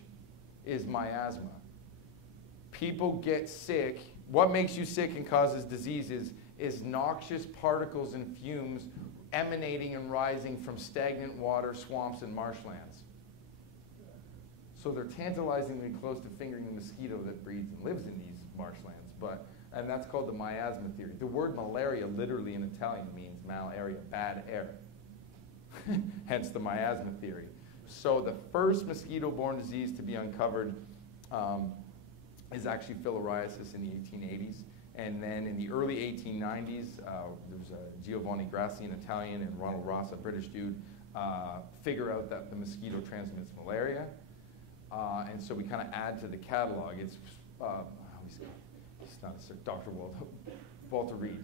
is miasma. People get sick. What makes you sick and causes diseases is noxious particles and fumes emanating and rising from stagnant water, swamps, and marshlands. So they're tantalizingly close to fingering the mosquito that breeds and lives in these marshlands. And that's called the miasma theory. The word malaria literally in Italian means malaria, bad air. Hence the miasma theory. So the first mosquito-borne disease to be uncovered is actually filariasis in the 1880s. And then in the early 1890s, there was Giovanni Grassi, an Italian, and Ronald Ross, a British dude, figure out that the mosquito transmits malaria. And so we kind of add to the catalog. It's not a Dr. Walter Reed.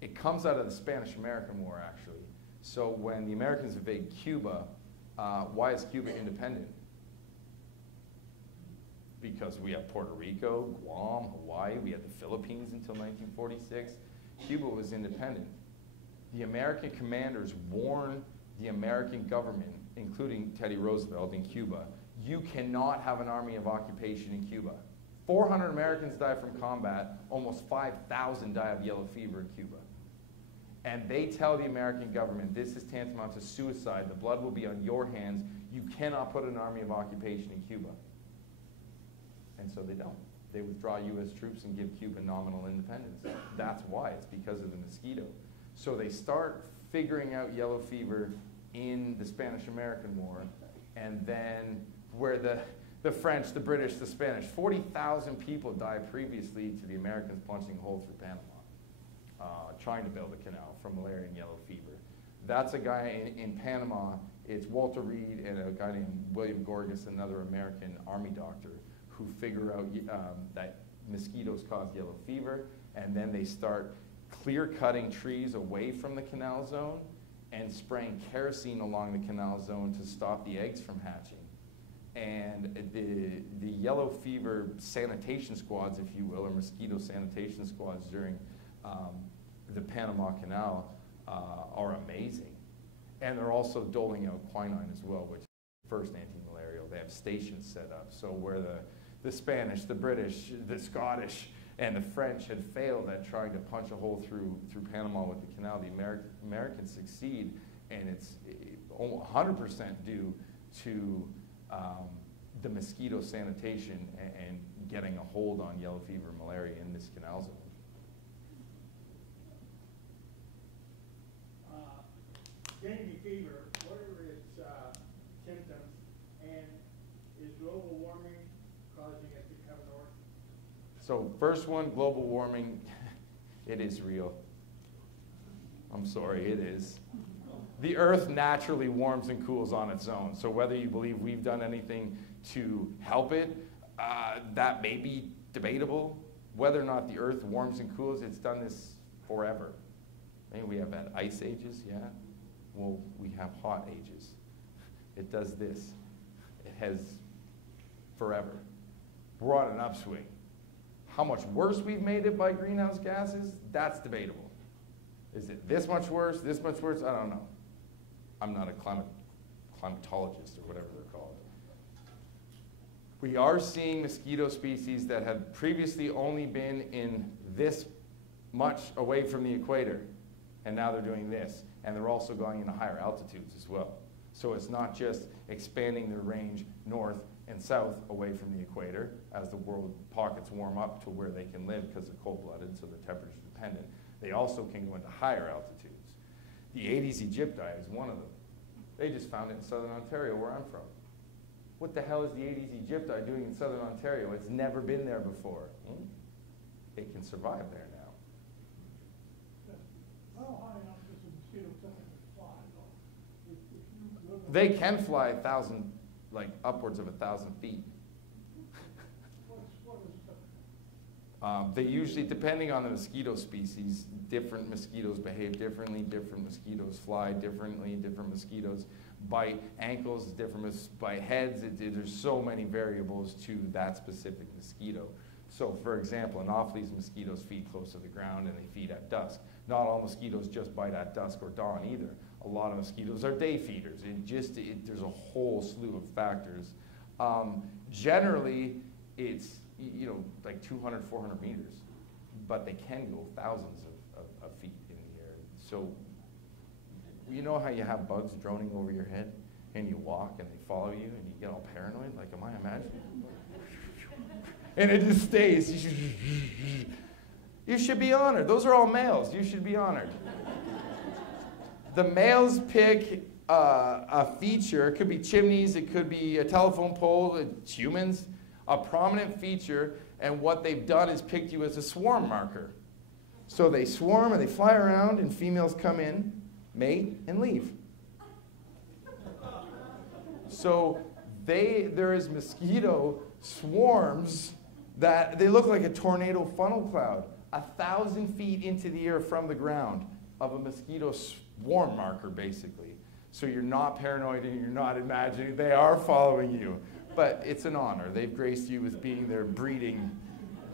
It comes out of the Spanish-American War, actually. So when the Americans invade Cuba, why is Cuba independent? Because we had Puerto Rico, Guam, Hawaii, we had the Philippines until 1946. Cuba was independent. The American commanders warned the American government, including Teddy Roosevelt in Cuba, you cannot have an army of occupation in Cuba. 400 Americans die from combat, almost 5,000 die of yellow fever in Cuba. And they tell the American government, this is tantamount to suicide, the blood will be on your hands, you cannot put an army of occupation in Cuba. And so they don't. They withdraw US troops and give Cuba nominal independence. That's why, it's because of the mosquito. So they start figuring out yellow fever in the Spanish-American War, and then where the French, the British, the Spanish, 40,000 people died previously to the Americans punching a hole through Panama, trying to build a canal from malaria and yellow fever. That's a guy in Panama, it's Walter Reed and a guy named William Gorgas, another American army doctor, who figure out that mosquitoes cause yellow fever, and then they start clear-cutting trees away from the canal zone and spraying kerosene along the canal zone to stop the eggs from hatching. And the yellow fever sanitation squads, if you will, or mosquito sanitation squads during the Panama Canal are amazing. And they're also doling out quinine as well, which is the first anti-malarial. They have stations set up. So where the Spanish, the British, the Scottish, and the French had failed at trying to punch a hole through Panama with the canal, the Americans succeed, and it's 100% due to the mosquito sanitation and getting a hold on yellow fever and malaria in this canal zone. Dengue fever, what are its symptoms, and is global warming causing it to come north? So first one, global warming, it is real. I'm sorry, it is. The Earth naturally warms and cools on its own. So whether you believe we've done anything to help it, that may be debatable. Whether or not the Earth warms and cools, it's done this forever. Maybe we have had ice ages, yeah. Well, we have hot ages. It does this. It has forever. We're on an upswing. How much worse we've made it by greenhouse gases, that's debatable. Is it this much worse, this much worse? I don't know. I'm not a climatologist or whatever they're called. We are seeing mosquito species that have previously only been in this much away from the equator, and now they're doing this. And they're also going into higher altitudes as well. So it's not just expanding their range north and south away from the equator as the world pockets warm up to where they can live because they're cold-blooded, so they're temperature dependent. They also can go into higher altitudes. The Aedes aegypti is one of them. They just found it in southern Ontario, where I'm from. What the hell is the Aedes aegypti doing in southern Ontario? It's never been there before. it can survive there now. How high up does a mosquito typically fly, though? If you live in- They can fly 1,000, like upwards of 1,000 feet. what is typical? They usually, depending on the mosquito species, different mosquitoes behave differently, different mosquitoes fly differently, different mosquitoes bite ankles, bite heads. There's so many variables to that specific mosquito. So for example, Anopheles mosquitoes feed close to the ground and they feed at dusk. Not all mosquitoes just bite at dusk or dawn either. A lot of mosquitoes are day feeders. There's a whole slew of factors. Generally, it's like 200, 400 meters, but they can go thousands of feet in the air. So you know how you have bugs droning over your head and you walk and they follow you and you get all paranoid, like, am I imagining? And it just stays. You should be honored. Those are all males. You should be honored. The males pick a feature. It could be chimneys. It could be a telephone pole. It's humans. A prominent feature. And what they've done is picked you as a swarm marker. So they swarm and they fly around and females come in, mate, and leave. So there is mosquito swarms that they look like a tornado funnel cloud, 1,000 feet into the air from the ground of a mosquito swarm marker, basically. So you're not paranoid and you're not imagining they are following you. But it's an honor. They've graced you with being their breeding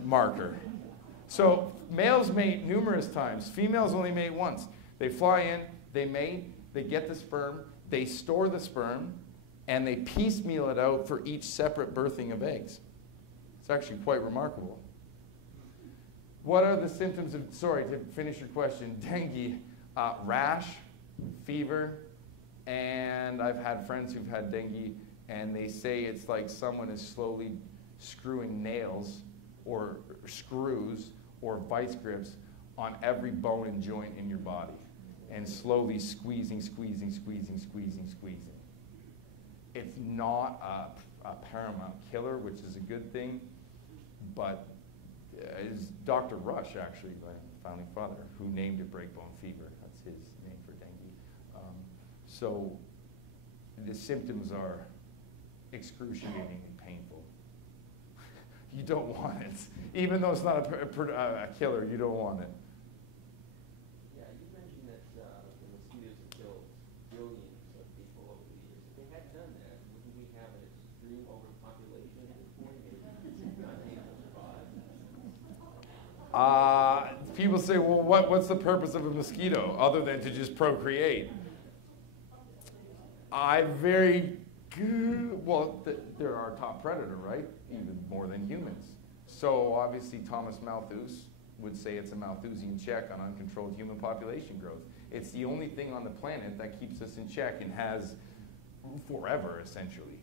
marker. So males mate numerous times. Females only mate once. They fly in, they mate, they get the sperm, they store the sperm, and they piecemeal it out for each separate birthing of eggs. It's actually quite remarkable. What are the symptoms of, sorry, to finish your question, dengue? Rash, fever, and I've had friends who've had dengue, and they say it's like someone is slowly screwing nails or screws or vice grips on every bone and joint in your body, and slowly squeezing. It's not a paramount killer, which is a good thing, but it's Dr. Rush, actually, my founding father, who named it breakbone fever. That's his name for dengue. So the symptoms are excruciatingly painful. You don't want it. Even though it's not a killer, you don't want it. Yeah, you mentioned that the mosquitoes have killed billions of people over the years. If they had done that, wouldn't we have an extreme overpopulation at this point? Maybe not able to survive? People say, well, what's the purpose of a mosquito other than to just procreate? They're our top predator, right? Even more than humans. So obviously Thomas Malthus would say it's a Malthusian check on uncontrolled human population growth. It's the only thing on the planet that keeps us in check and has forever, essentially.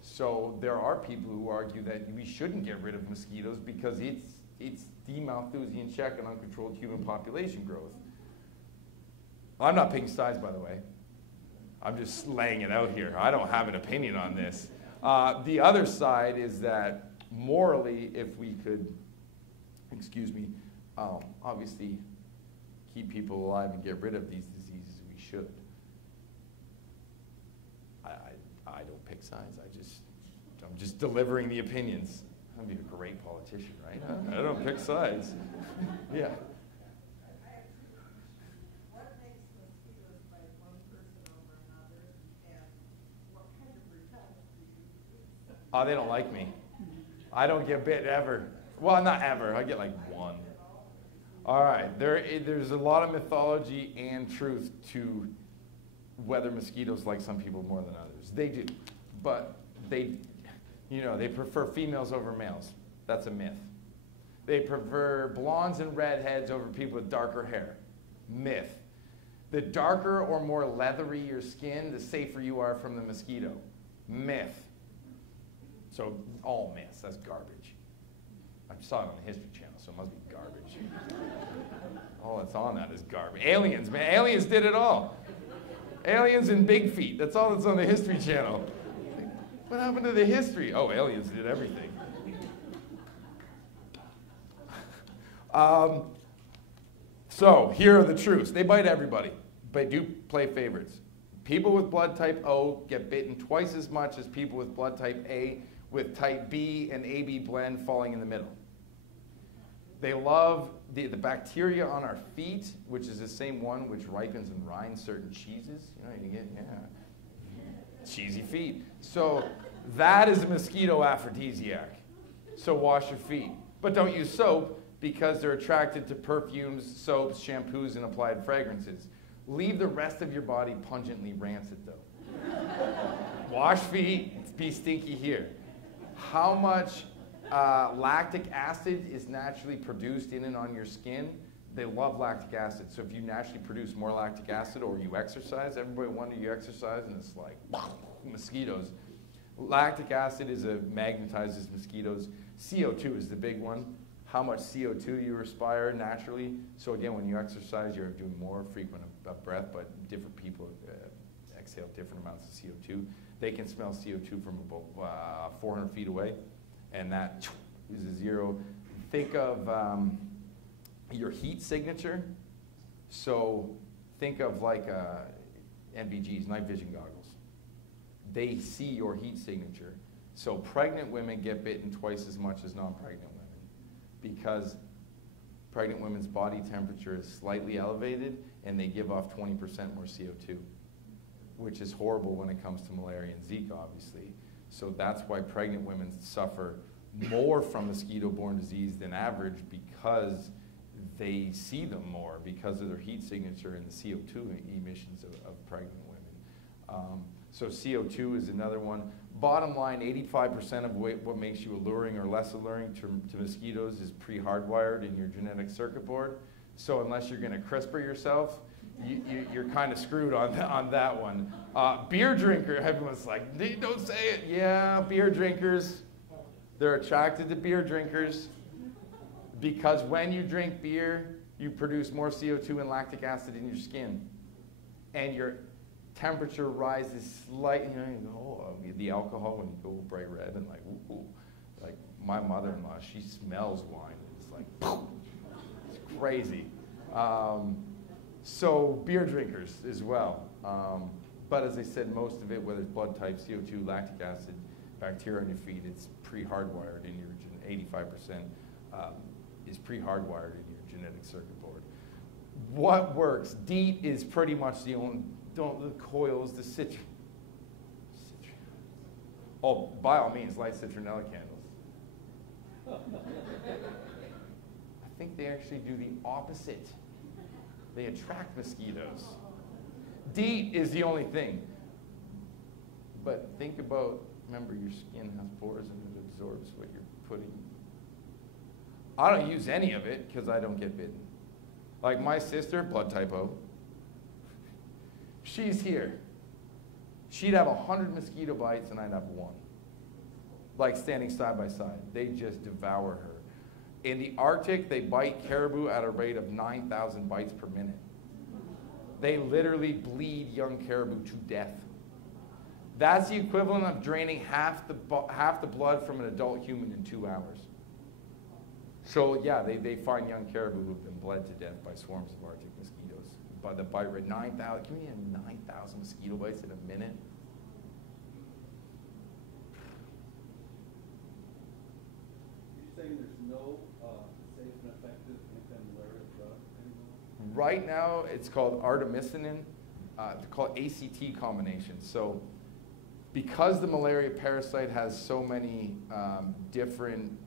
So there are people who argue that we shouldn't get rid of mosquitoes because it's the Malthusian check on uncontrolled human population growth. I'm not picking sides, by the way. I'm just laying it out here. I don't have an opinion on this. The other side is that morally, if we could, obviously keep people alive and get rid of these diseases, we should. I don't pick sides. I'm just delivering the opinions. I'd be a great politician, right? I don't pick sides. Yeah. What makes mosquitoes bite one person over another, and what kind of repellent do you use? Oh, they don't like me. I don't get bit ever. Well, not ever. I get like one. All right. There's a lot of mythology and truth to whether mosquitoes like some people more than others. They do. But they prefer females over males. That's a myth. They prefer blondes and redheads over people with darker hair. Myth. The darker or more leathery your skin, the safer you are from the mosquito. Myth. So all myths, that's garbage. I saw it on the History Channel, so it must be garbage. All that's on that is garbage. Aliens, man, aliens did it all. Aliens and big feet, that's all that's on the History Channel. What happened to the history? Oh, aliens did everything. So here are the truths. They bite everybody, but do play favorites. People with blood type O get bitten twice as much as people with blood type A, with type B and AB blend falling in the middle. They love the bacteria on our feet, which is the same one which ripens and rinds certain cheeses. You know, you get, cheesy feet. So that is a mosquito aphrodisiac. So wash your feet. But don't use soap because they're attracted to perfumes, soaps, shampoos, and applied fragrances. Leave the rest of your body pungently rancid, though. Wash feet, be stinky here. How much lactic acid is naturally produced in and on your skin? They love lactic acid. So if you naturally produce more lactic acid or you exercise, everybody wonder you exercise and it's like mosquitoes. Lactic acid magnetizes mosquitoes. CO2 is the big one. How much CO2 you respire naturally. So again, when you exercise, you're doing more frequent of breath, but different people exhale different amounts of CO2. They can smell CO2 from about 400 feet away, and that is a zero. Think of your heat signature. So think of like NVGs, night vision goggles. They see your heat signature. So pregnant women get bitten twice as much as non-pregnant women because pregnant women's body temperature is slightly elevated and they give off 20% more CO2, which is horrible when it comes to malaria and Zika, obviously. So that's why pregnant women suffer more from mosquito-borne disease than average because they see them more because of their heat signature and the CO2 emissions of pregnant women. So CO2 is another one. Bottom line, 85% of what makes you alluring or less alluring to mosquitoes is pre-hardwired in your genetic circuit board. So unless you're going to CRISPR yourself, you're kind of screwed on that one. Beer drinker, everyone's like, don't say it. Yeah, beer drinkers, they're attracted to beer drinkers because when you drink beer, you produce more CO2 and lactic acid in your skin. And your temperature rises slightly, you know, the alcohol when you go bright red and like, ooh, like my mother-in-law, she smells wine. It's like, poof, it's crazy. So beer drinkers as well. But as I said, most of it, whether it's blood type, CO2, lactic acid, bacteria on your feet, it's pre-hardwired in your 85% is pre-hardwired in your genetic circuit board. What works? DEET is pretty much the only, the coils, the citron. Oh, by all means, light citronella candles. I think they actually do the opposite. They attract mosquitoes. DEET is the only thing. But think about, remember, your skin has pores and it absorbs what you're putting. I don't use any of it because I don't get bitten. Like my sister, blood type O, she's here. She'd have 100 mosquito bites and I'd have one. Like standing side by side. They just devour her. In the Arctic, they bite caribou at a rate of 9,000 bites per minute. They literally bleed young caribou to death. That's the equivalent of draining half the blood from an adult human in 2 hours. So yeah, they find young caribou who've been bled to death by swarms of Arctic mosquitoes. By the bite rate, 9,000, can we have 9,000 mosquito bites in a minute? You're saying there's no safe and effective anti-malaria drug anymore? Right now, it's called artemisinin. They're called ACT combinations. So because the malaria parasite has so many different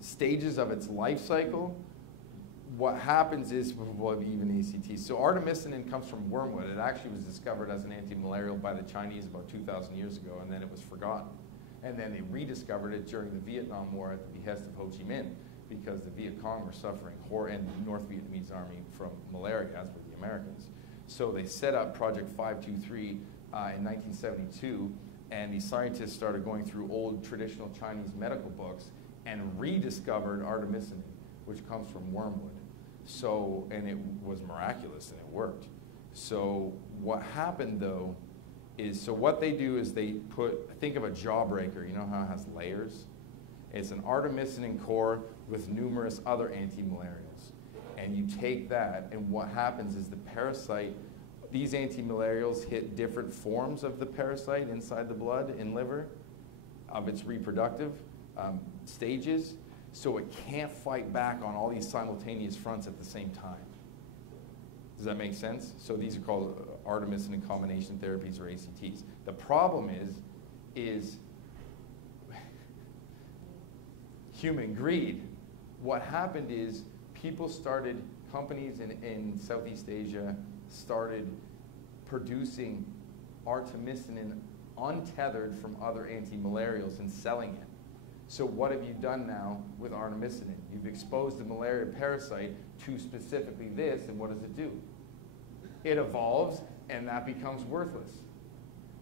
stages of its life cycle, what happens is, well, even ACT. So artemisinin comes from wormwood. It actually was discovered as an anti-malarial by the Chinese about 2,000 years ago, and then it was forgotten. And then they rediscovered it during the Vietnam War at the behest of Ho Chi Minh, because the Viet Cong were suffering, and the North Vietnamese army, from malaria, as were the Americans. So they set up Project 523 in 1972, and the scientists started going through old traditional Chinese medical books and rediscovered artemisinin, which comes from wormwood. So, and it was miraculous and it worked. So what happened though is, so what they do is they put, think of a jawbreaker, you know how it has layers? It's an artemisinin core with numerous other antimalarials. And you take that, and what happens is the parasite, these antimalarials hit different forms of the parasite inside the blood and liver of its reproductive stages, so it can't fight back on all these simultaneous fronts at the same time. Does that make sense? So these are called artemisinin and combination therapies, or ACTs. The problem is human greed. What happened is people started, companies in Southeast Asia started producing artemisinin untethered from other antimalarials and selling it. So what have you done now with artemisinin? You've exposed the malaria parasite to specifically this, and what does it do? It evolves, and that becomes worthless.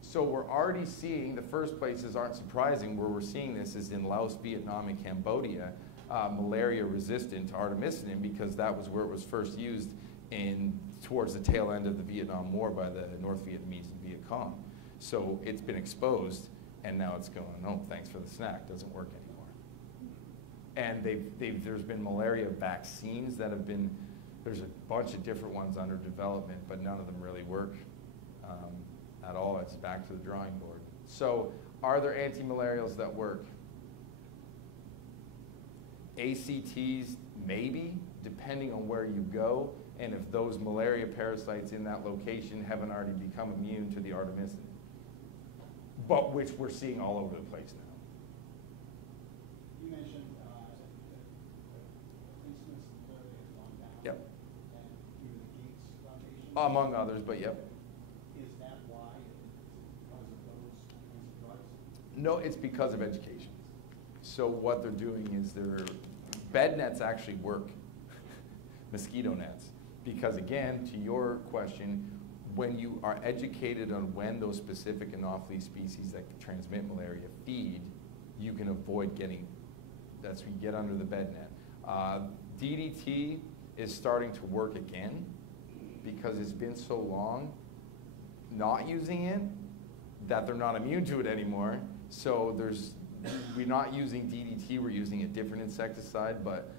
So we're already seeing, the first places aren't surprising, where we're seeing this is in Laos, Vietnam, and Cambodia, malaria resistant to artemisinin, because that was where it was first used towards the tail end of the Vietnam War by the North Vietnamese and Viet Cong. So it's been exposed, and now it's going, oh, thanks for the snack, doesn't work anymore. And there's been malaria vaccines that have been, there's a bunch of different ones under development, but none of them really work at all. It's back to the drawing board. So are there antimalarials that work? ACTs, maybe, depending on where you go, and if those malaria parasites in that location haven't already become immune to the artemisinin, but which we're seeing all over the place now. You mentioned the incidence of malaria has gone down. Yep. And due to the Gates Foundation. Among others, but yep. Is that why? Because of those kinds of drugs? No, it's because of education. So what they're doing is bed nets actually work, mosquito nets, because again, to your question, when you are educated on when those specific Anopheles species that can transmit malaria feed, you can avoid getting, that's when you get under the bed net. DDT is starting to work again because it's been so long not using it that they're not immune to it anymore. So we're not using DDT, we're using a different insecticide, but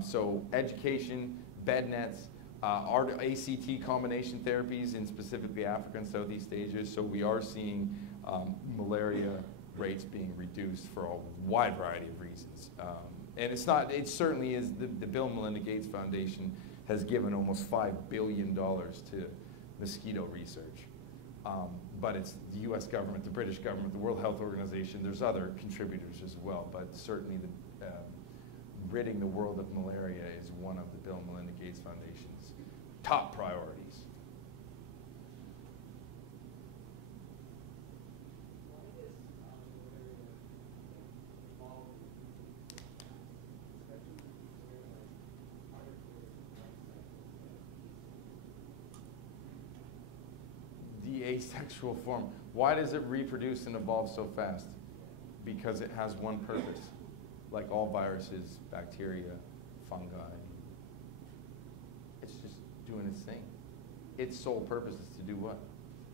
so education, bed nets, ACT combination therapies in specifically Africa and Southeast Asia, so we are seeing malaria rates being reduced for a wide variety of reasons. And it certainly is, the Bill and Melinda Gates Foundation has given almost $5 billion to mosquito research. But it's the US government, the British government, the World Health Organization, there's other contributors as well, but certainly ridding the world of malaria is one of the Bill and Melinda Gates Foundation's top priorities. The asexual form. Why does it reproduce and evolve so fast? Because it has one purpose, like all viruses, bacteria, fungi. It's just doing its thing. Its sole purpose is to do what?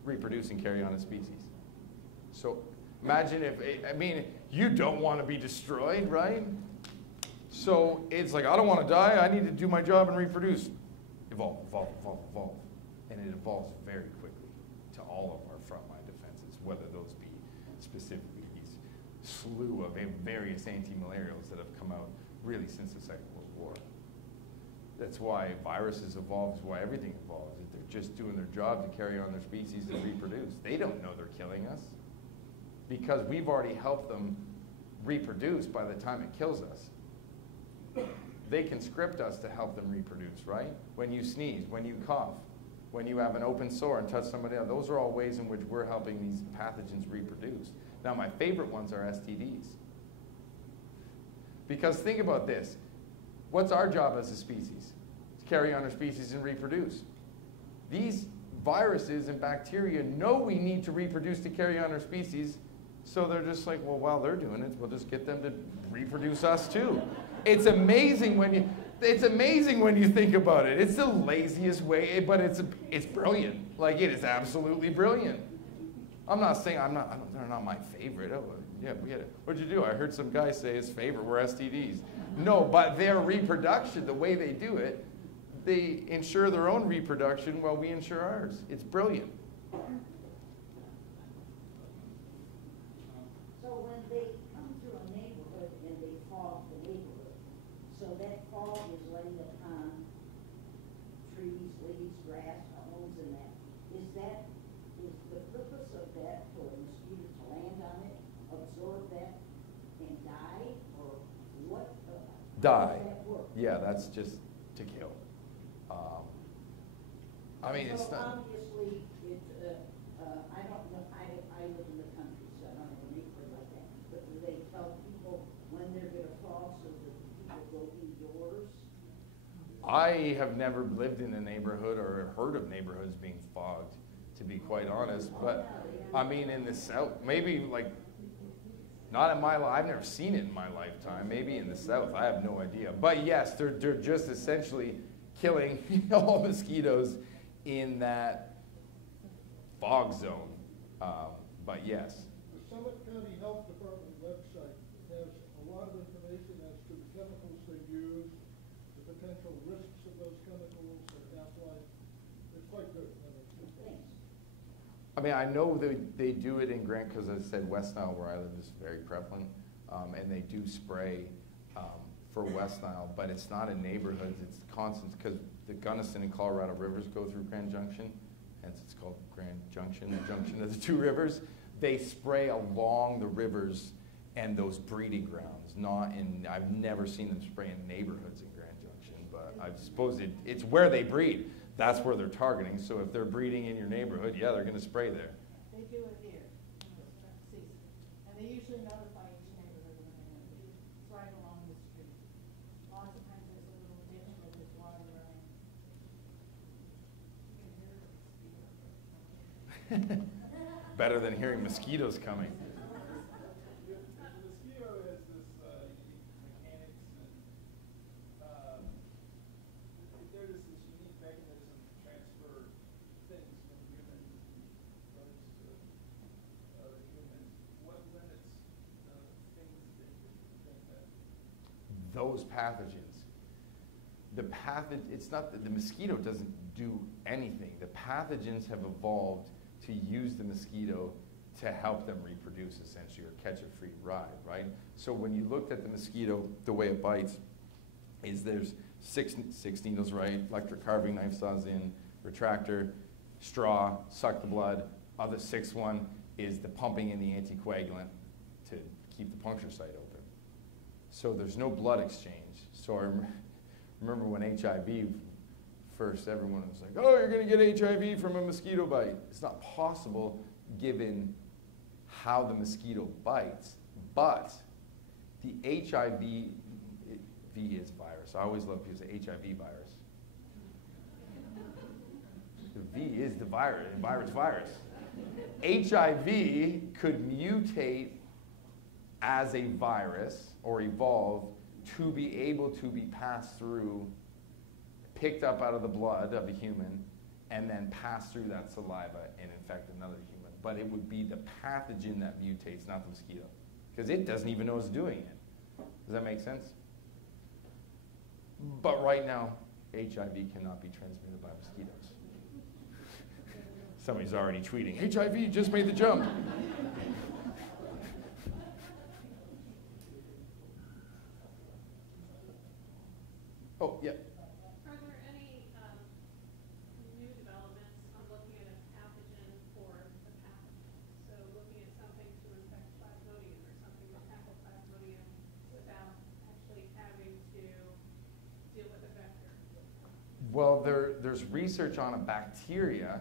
Reproduce and carry on a species. So imagine you don't want to be destroyed, right? So it's like, I don't want to die, I need to do my job and reproduce. Evolve, evolve, evolve, evolve. And it evolves very quickly to all of our frontline defenses, whether those be specifically these slew of various antimalarials that have come out really since the Second World War. That's why viruses evolve, why everything evolves. They're just doing their job to carry on their species and reproduce. They don't know they're killing us because we've already helped them reproduce by the time it kills us. They can script us to help them reproduce, right? When you sneeze, when you cough, when you have an open sore and touch somebody else, those are all ways in which we're helping these pathogens reproduce. Now, my favorite ones are STDs. Because think about this. What's our job as a species? To carry on our species and reproduce. These viruses and bacteria know we need to reproduce to carry on our species, so they're just like, well, while they're doing it, we'll just get them to reproduce us too. It's amazing when you think about it. It's the laziest way, but it's brilliant. Like, it is absolutely brilliant. I'm not saying they're not my favorite. Yeah, we had it. What'd you do? I heard some guy say his favorite were STDs. No, but their reproduction, the way they do it, they ensure their own reproduction while we ensure ours. It's brilliant. So when they come through a neighborhood and they fog the neighborhood, so that fog is laying upon trees, leaves, grass, homes, and that. Is the purpose of that for a mosquito to land on it, absorb that, and die, or what? Die. How does that work? Yeah, that's just to kill. I mean, it's So not. obviously, I don't know, I live in the country, so I don't have a neighborhood like that. But do they tell people when they're gonna fall so that people go indoors? I have never lived in a neighborhood or heard of neighborhoods being fogged, to be quite honest. But I mean, in the South, maybe like, not in my life, I've never seen it in my lifetime. Maybe in the South, I have no idea. But yes, they're just essentially killing all mosquitoes in that fog zone. But yes. The Summit County Health Department website has a lot of information as to the chemicals they use, the potential risks of those chemicals, their half-life. It's quite good. I mean, I know they do it in Grant because, as I said, West Nile, where I live, is very prevalent, and they do spray for West Nile, but it's not in neighborhoods. It's constant because the Gunnison and Colorado rivers go through Grand Junction, hence it's called Grand Junction, the junction of the two rivers. They spray along the rivers and those breeding grounds. Not in. I've never seen them spray in neighborhoods in Grand Junction, but I suppose it's where they breed. That's where they're targeting. So if they're breeding in your neighborhood, yeah, they're going to spray there. They do it here in the season. And they usually notify each neighborhood when they're going to do it. It's right along the street. Lots of times there's a little ditch where there's water running. You can hear the mosquito. Better than hearing mosquitoes coming. The mosquito has this unique mechanics, and there is this unique mechanism to transfer things from humans to birds to other humans. What limits things that can prevent that? Those pathogens. It's not that the mosquito doesn't do anything. The pathogens have evolved to use the mosquito to help them reproduce, essentially, or catch a free ride, right? So when you looked at the mosquito, the way it bites is there's six needles, right? Electric carving knife saws in, retractor, straw, suck the blood. Other sixth one is the pumping in the anticoagulant to keep the puncture site open. So there's no blood exchange. So I remember when HIV first, everyone was like, oh, you're going to get HIV from a mosquito bite. It's not possible given how the mosquito bites, but the HIV is virus. I always love people say HIV virus. The V is the virus, virus. HIV could mutate as a virus or evolve to be able to be passed through, picked up out of the blood of a human, and then pass through that saliva and infect another human. But it would be the pathogen that mutates, not the mosquito, because it doesn't even know it's doing it. Does that make sense? But right now, HIV cannot be transmitted by mosquitoes. Somebody's already tweeting, HIV just made the jump. Oh, yeah. Are there any new developments on looking at a pathogen for the pathogen? So looking at something to infect Plasmodium or something to tackle Plasmodium without actually having to deal with a vector? Well, there's research on a bacteria,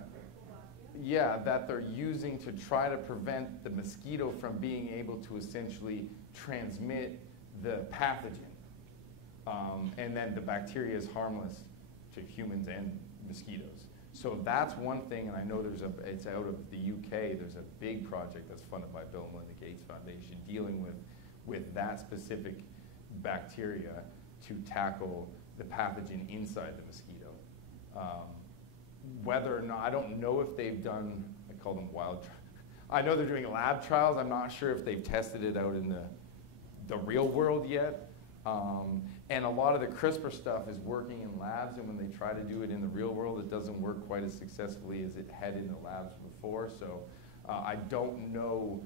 yeah, that they're using to try to prevent the mosquito from being able to essentially transmit the pathogen. And then the bacteria is harmless to humans and mosquitoes. So that's one thing, and I know it's out of the UK, there's a big project that's funded by Bill and Melinda Gates Foundation dealing with that specific bacteria to tackle the pathogen inside the mosquito. Whether or not, I don't know if they've done, I call them I know they're doing lab trials. I'm not sure if they've tested it out in the real world yet. And a lot of the CRISPR stuff is working in labs, and when they try to do it in the real world, it doesn't work quite as successfully as it had in the labs before. So I don't know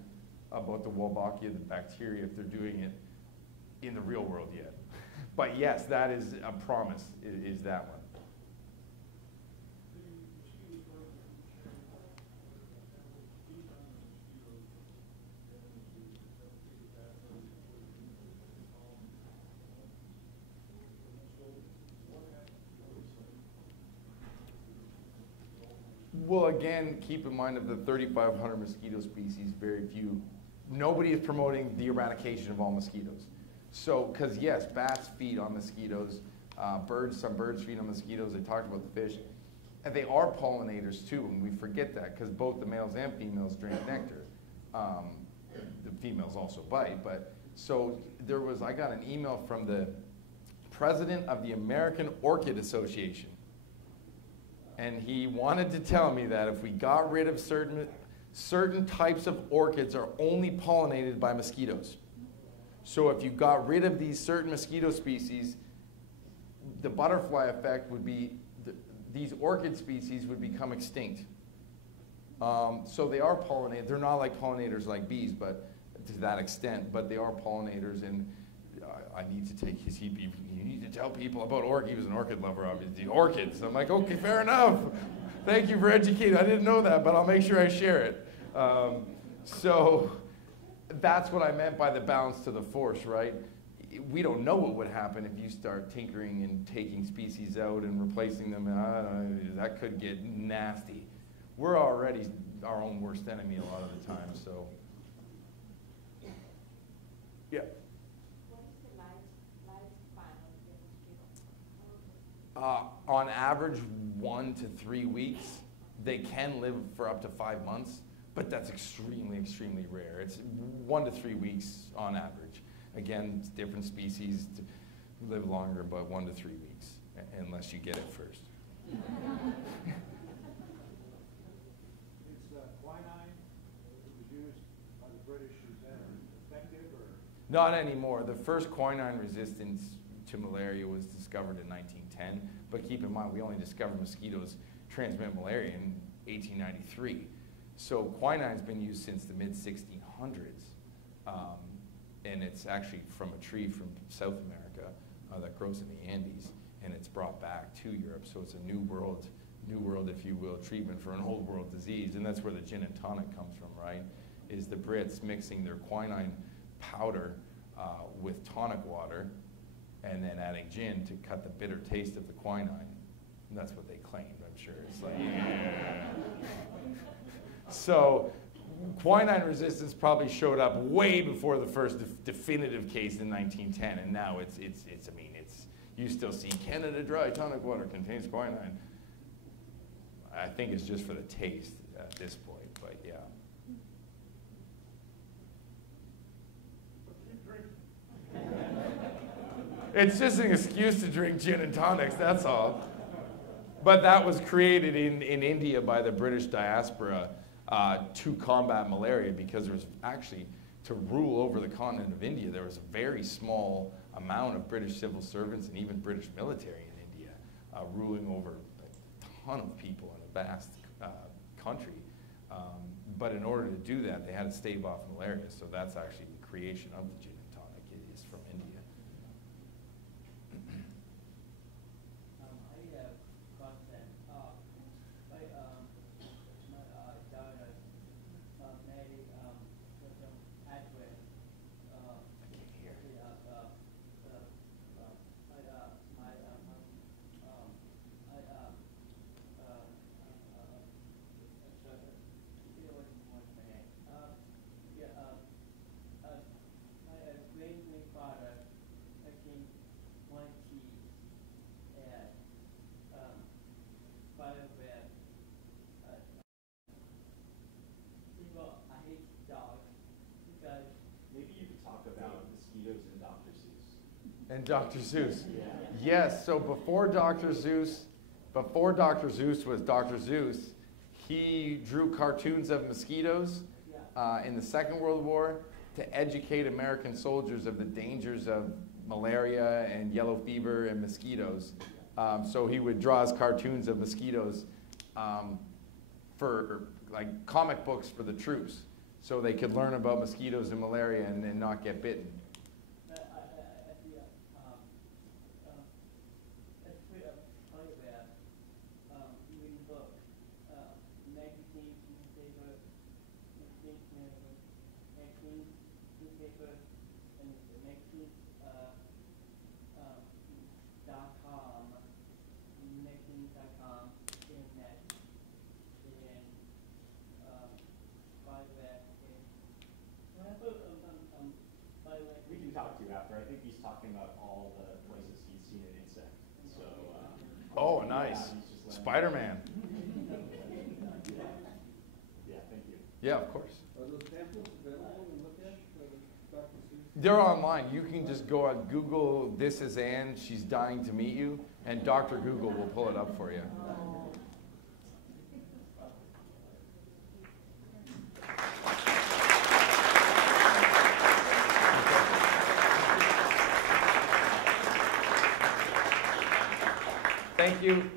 about the Wolbachia, the bacteria, if they're doing it in the real world yet. But yes, that is a promise, is that one. Well, again, keep in mind of the 3,500 mosquito species, very few. Nobody is promoting the eradication of all mosquitoes. So, because yes, bats feed on mosquitoes, some birds feed on mosquitoes. They talked about the fish. And they are pollinators too, and we forget that because both the males and females drink nectar. The females also bite, but so I got an email from the president of the American Orchid Association. And he wanted to tell me that if we got rid of certain types of orchids are only pollinated by mosquitoes. So if you got rid of these certain mosquito species, the butterfly effect would be, these orchid species would become extinct. So they are pollinated. They're not like pollinators like bees, but to that extent, but they are pollinators, and I need to take his you need to tell people about orchids. He was an orchid lover, obviously. Orchids. I'm like, okay, fair enough. Thank you for educating. I didn't know that, but I'll make sure I share it. So that's what I meant by the balance to the force, right? We don't know what would happen if you start tinkering and taking species out and replacing them. That could get nasty. We're already our own worst enemy a lot of the time, so. Yeah. On average, 1 to 3 weeks. They can live for up to 5 months, but that's extremely, extremely rare. It's 1 to 3 weeks on average. Again, different species live longer, but 1 to 3 weeks, unless you get it first. It's quinine that was used by the British. Is that effective or? Not anymore. The first quinine resistance to malaria was discovered in 1910, but keep in mind we only discovered mosquitoes transmit malaria in 1893. So quinine's been used since the mid-1600s, and it's actually from a tree from South America that grows in the Andes, and it's brought back to Europe. So it's a new world, if you will, treatment for an old world disease, and that's where the gin and tonic comes from, right? Is the Brits mixing their quinine powder with tonic water, and then adding gin to cut the bitter taste of the quinine. And that's what they claimed, I'm sure. It's like, yeah. So quinine resistance probably showed up way before the first definitive case in 1910, and now you still see Canada Dry tonic water contains quinine. I think it's just for the taste at this point, but yeah. It's just an excuse to drink gin and tonics, that's all. But that was created in India by the British diaspora to combat malaria, because there was actually, to rule over the continent of India, there was a very small amount of British civil servants and even British military in India ruling over a ton of people in a vast country. But in order to do that, they had to stave off malaria, so that's actually the creation of the gin and tonic. It is from India. And Dr. Seuss. Yeah. Yes, so before Dr. Seuss was Dr. Seuss, he drew cartoons of mosquitoes, in the Second World War to educate American soldiers of the dangers of malaria and yellow fever and mosquitoes. So he would draw his cartoons of mosquitoes for like comic books for the troops, so they could learn about mosquitoes and malaria and not get bitten. We can talk to you after. I think he's talking about all the places he's seen an insect. So. Oh, nice. Yeah, Spider-Man. Yeah, thank you. Yeah, of course. Are those pamphlets available to look at for Dr. Seuss? They're online. You can just go on Google, "This is Anne, she's dying to meet you," and Dr. Google will pull it up for you. Thank you.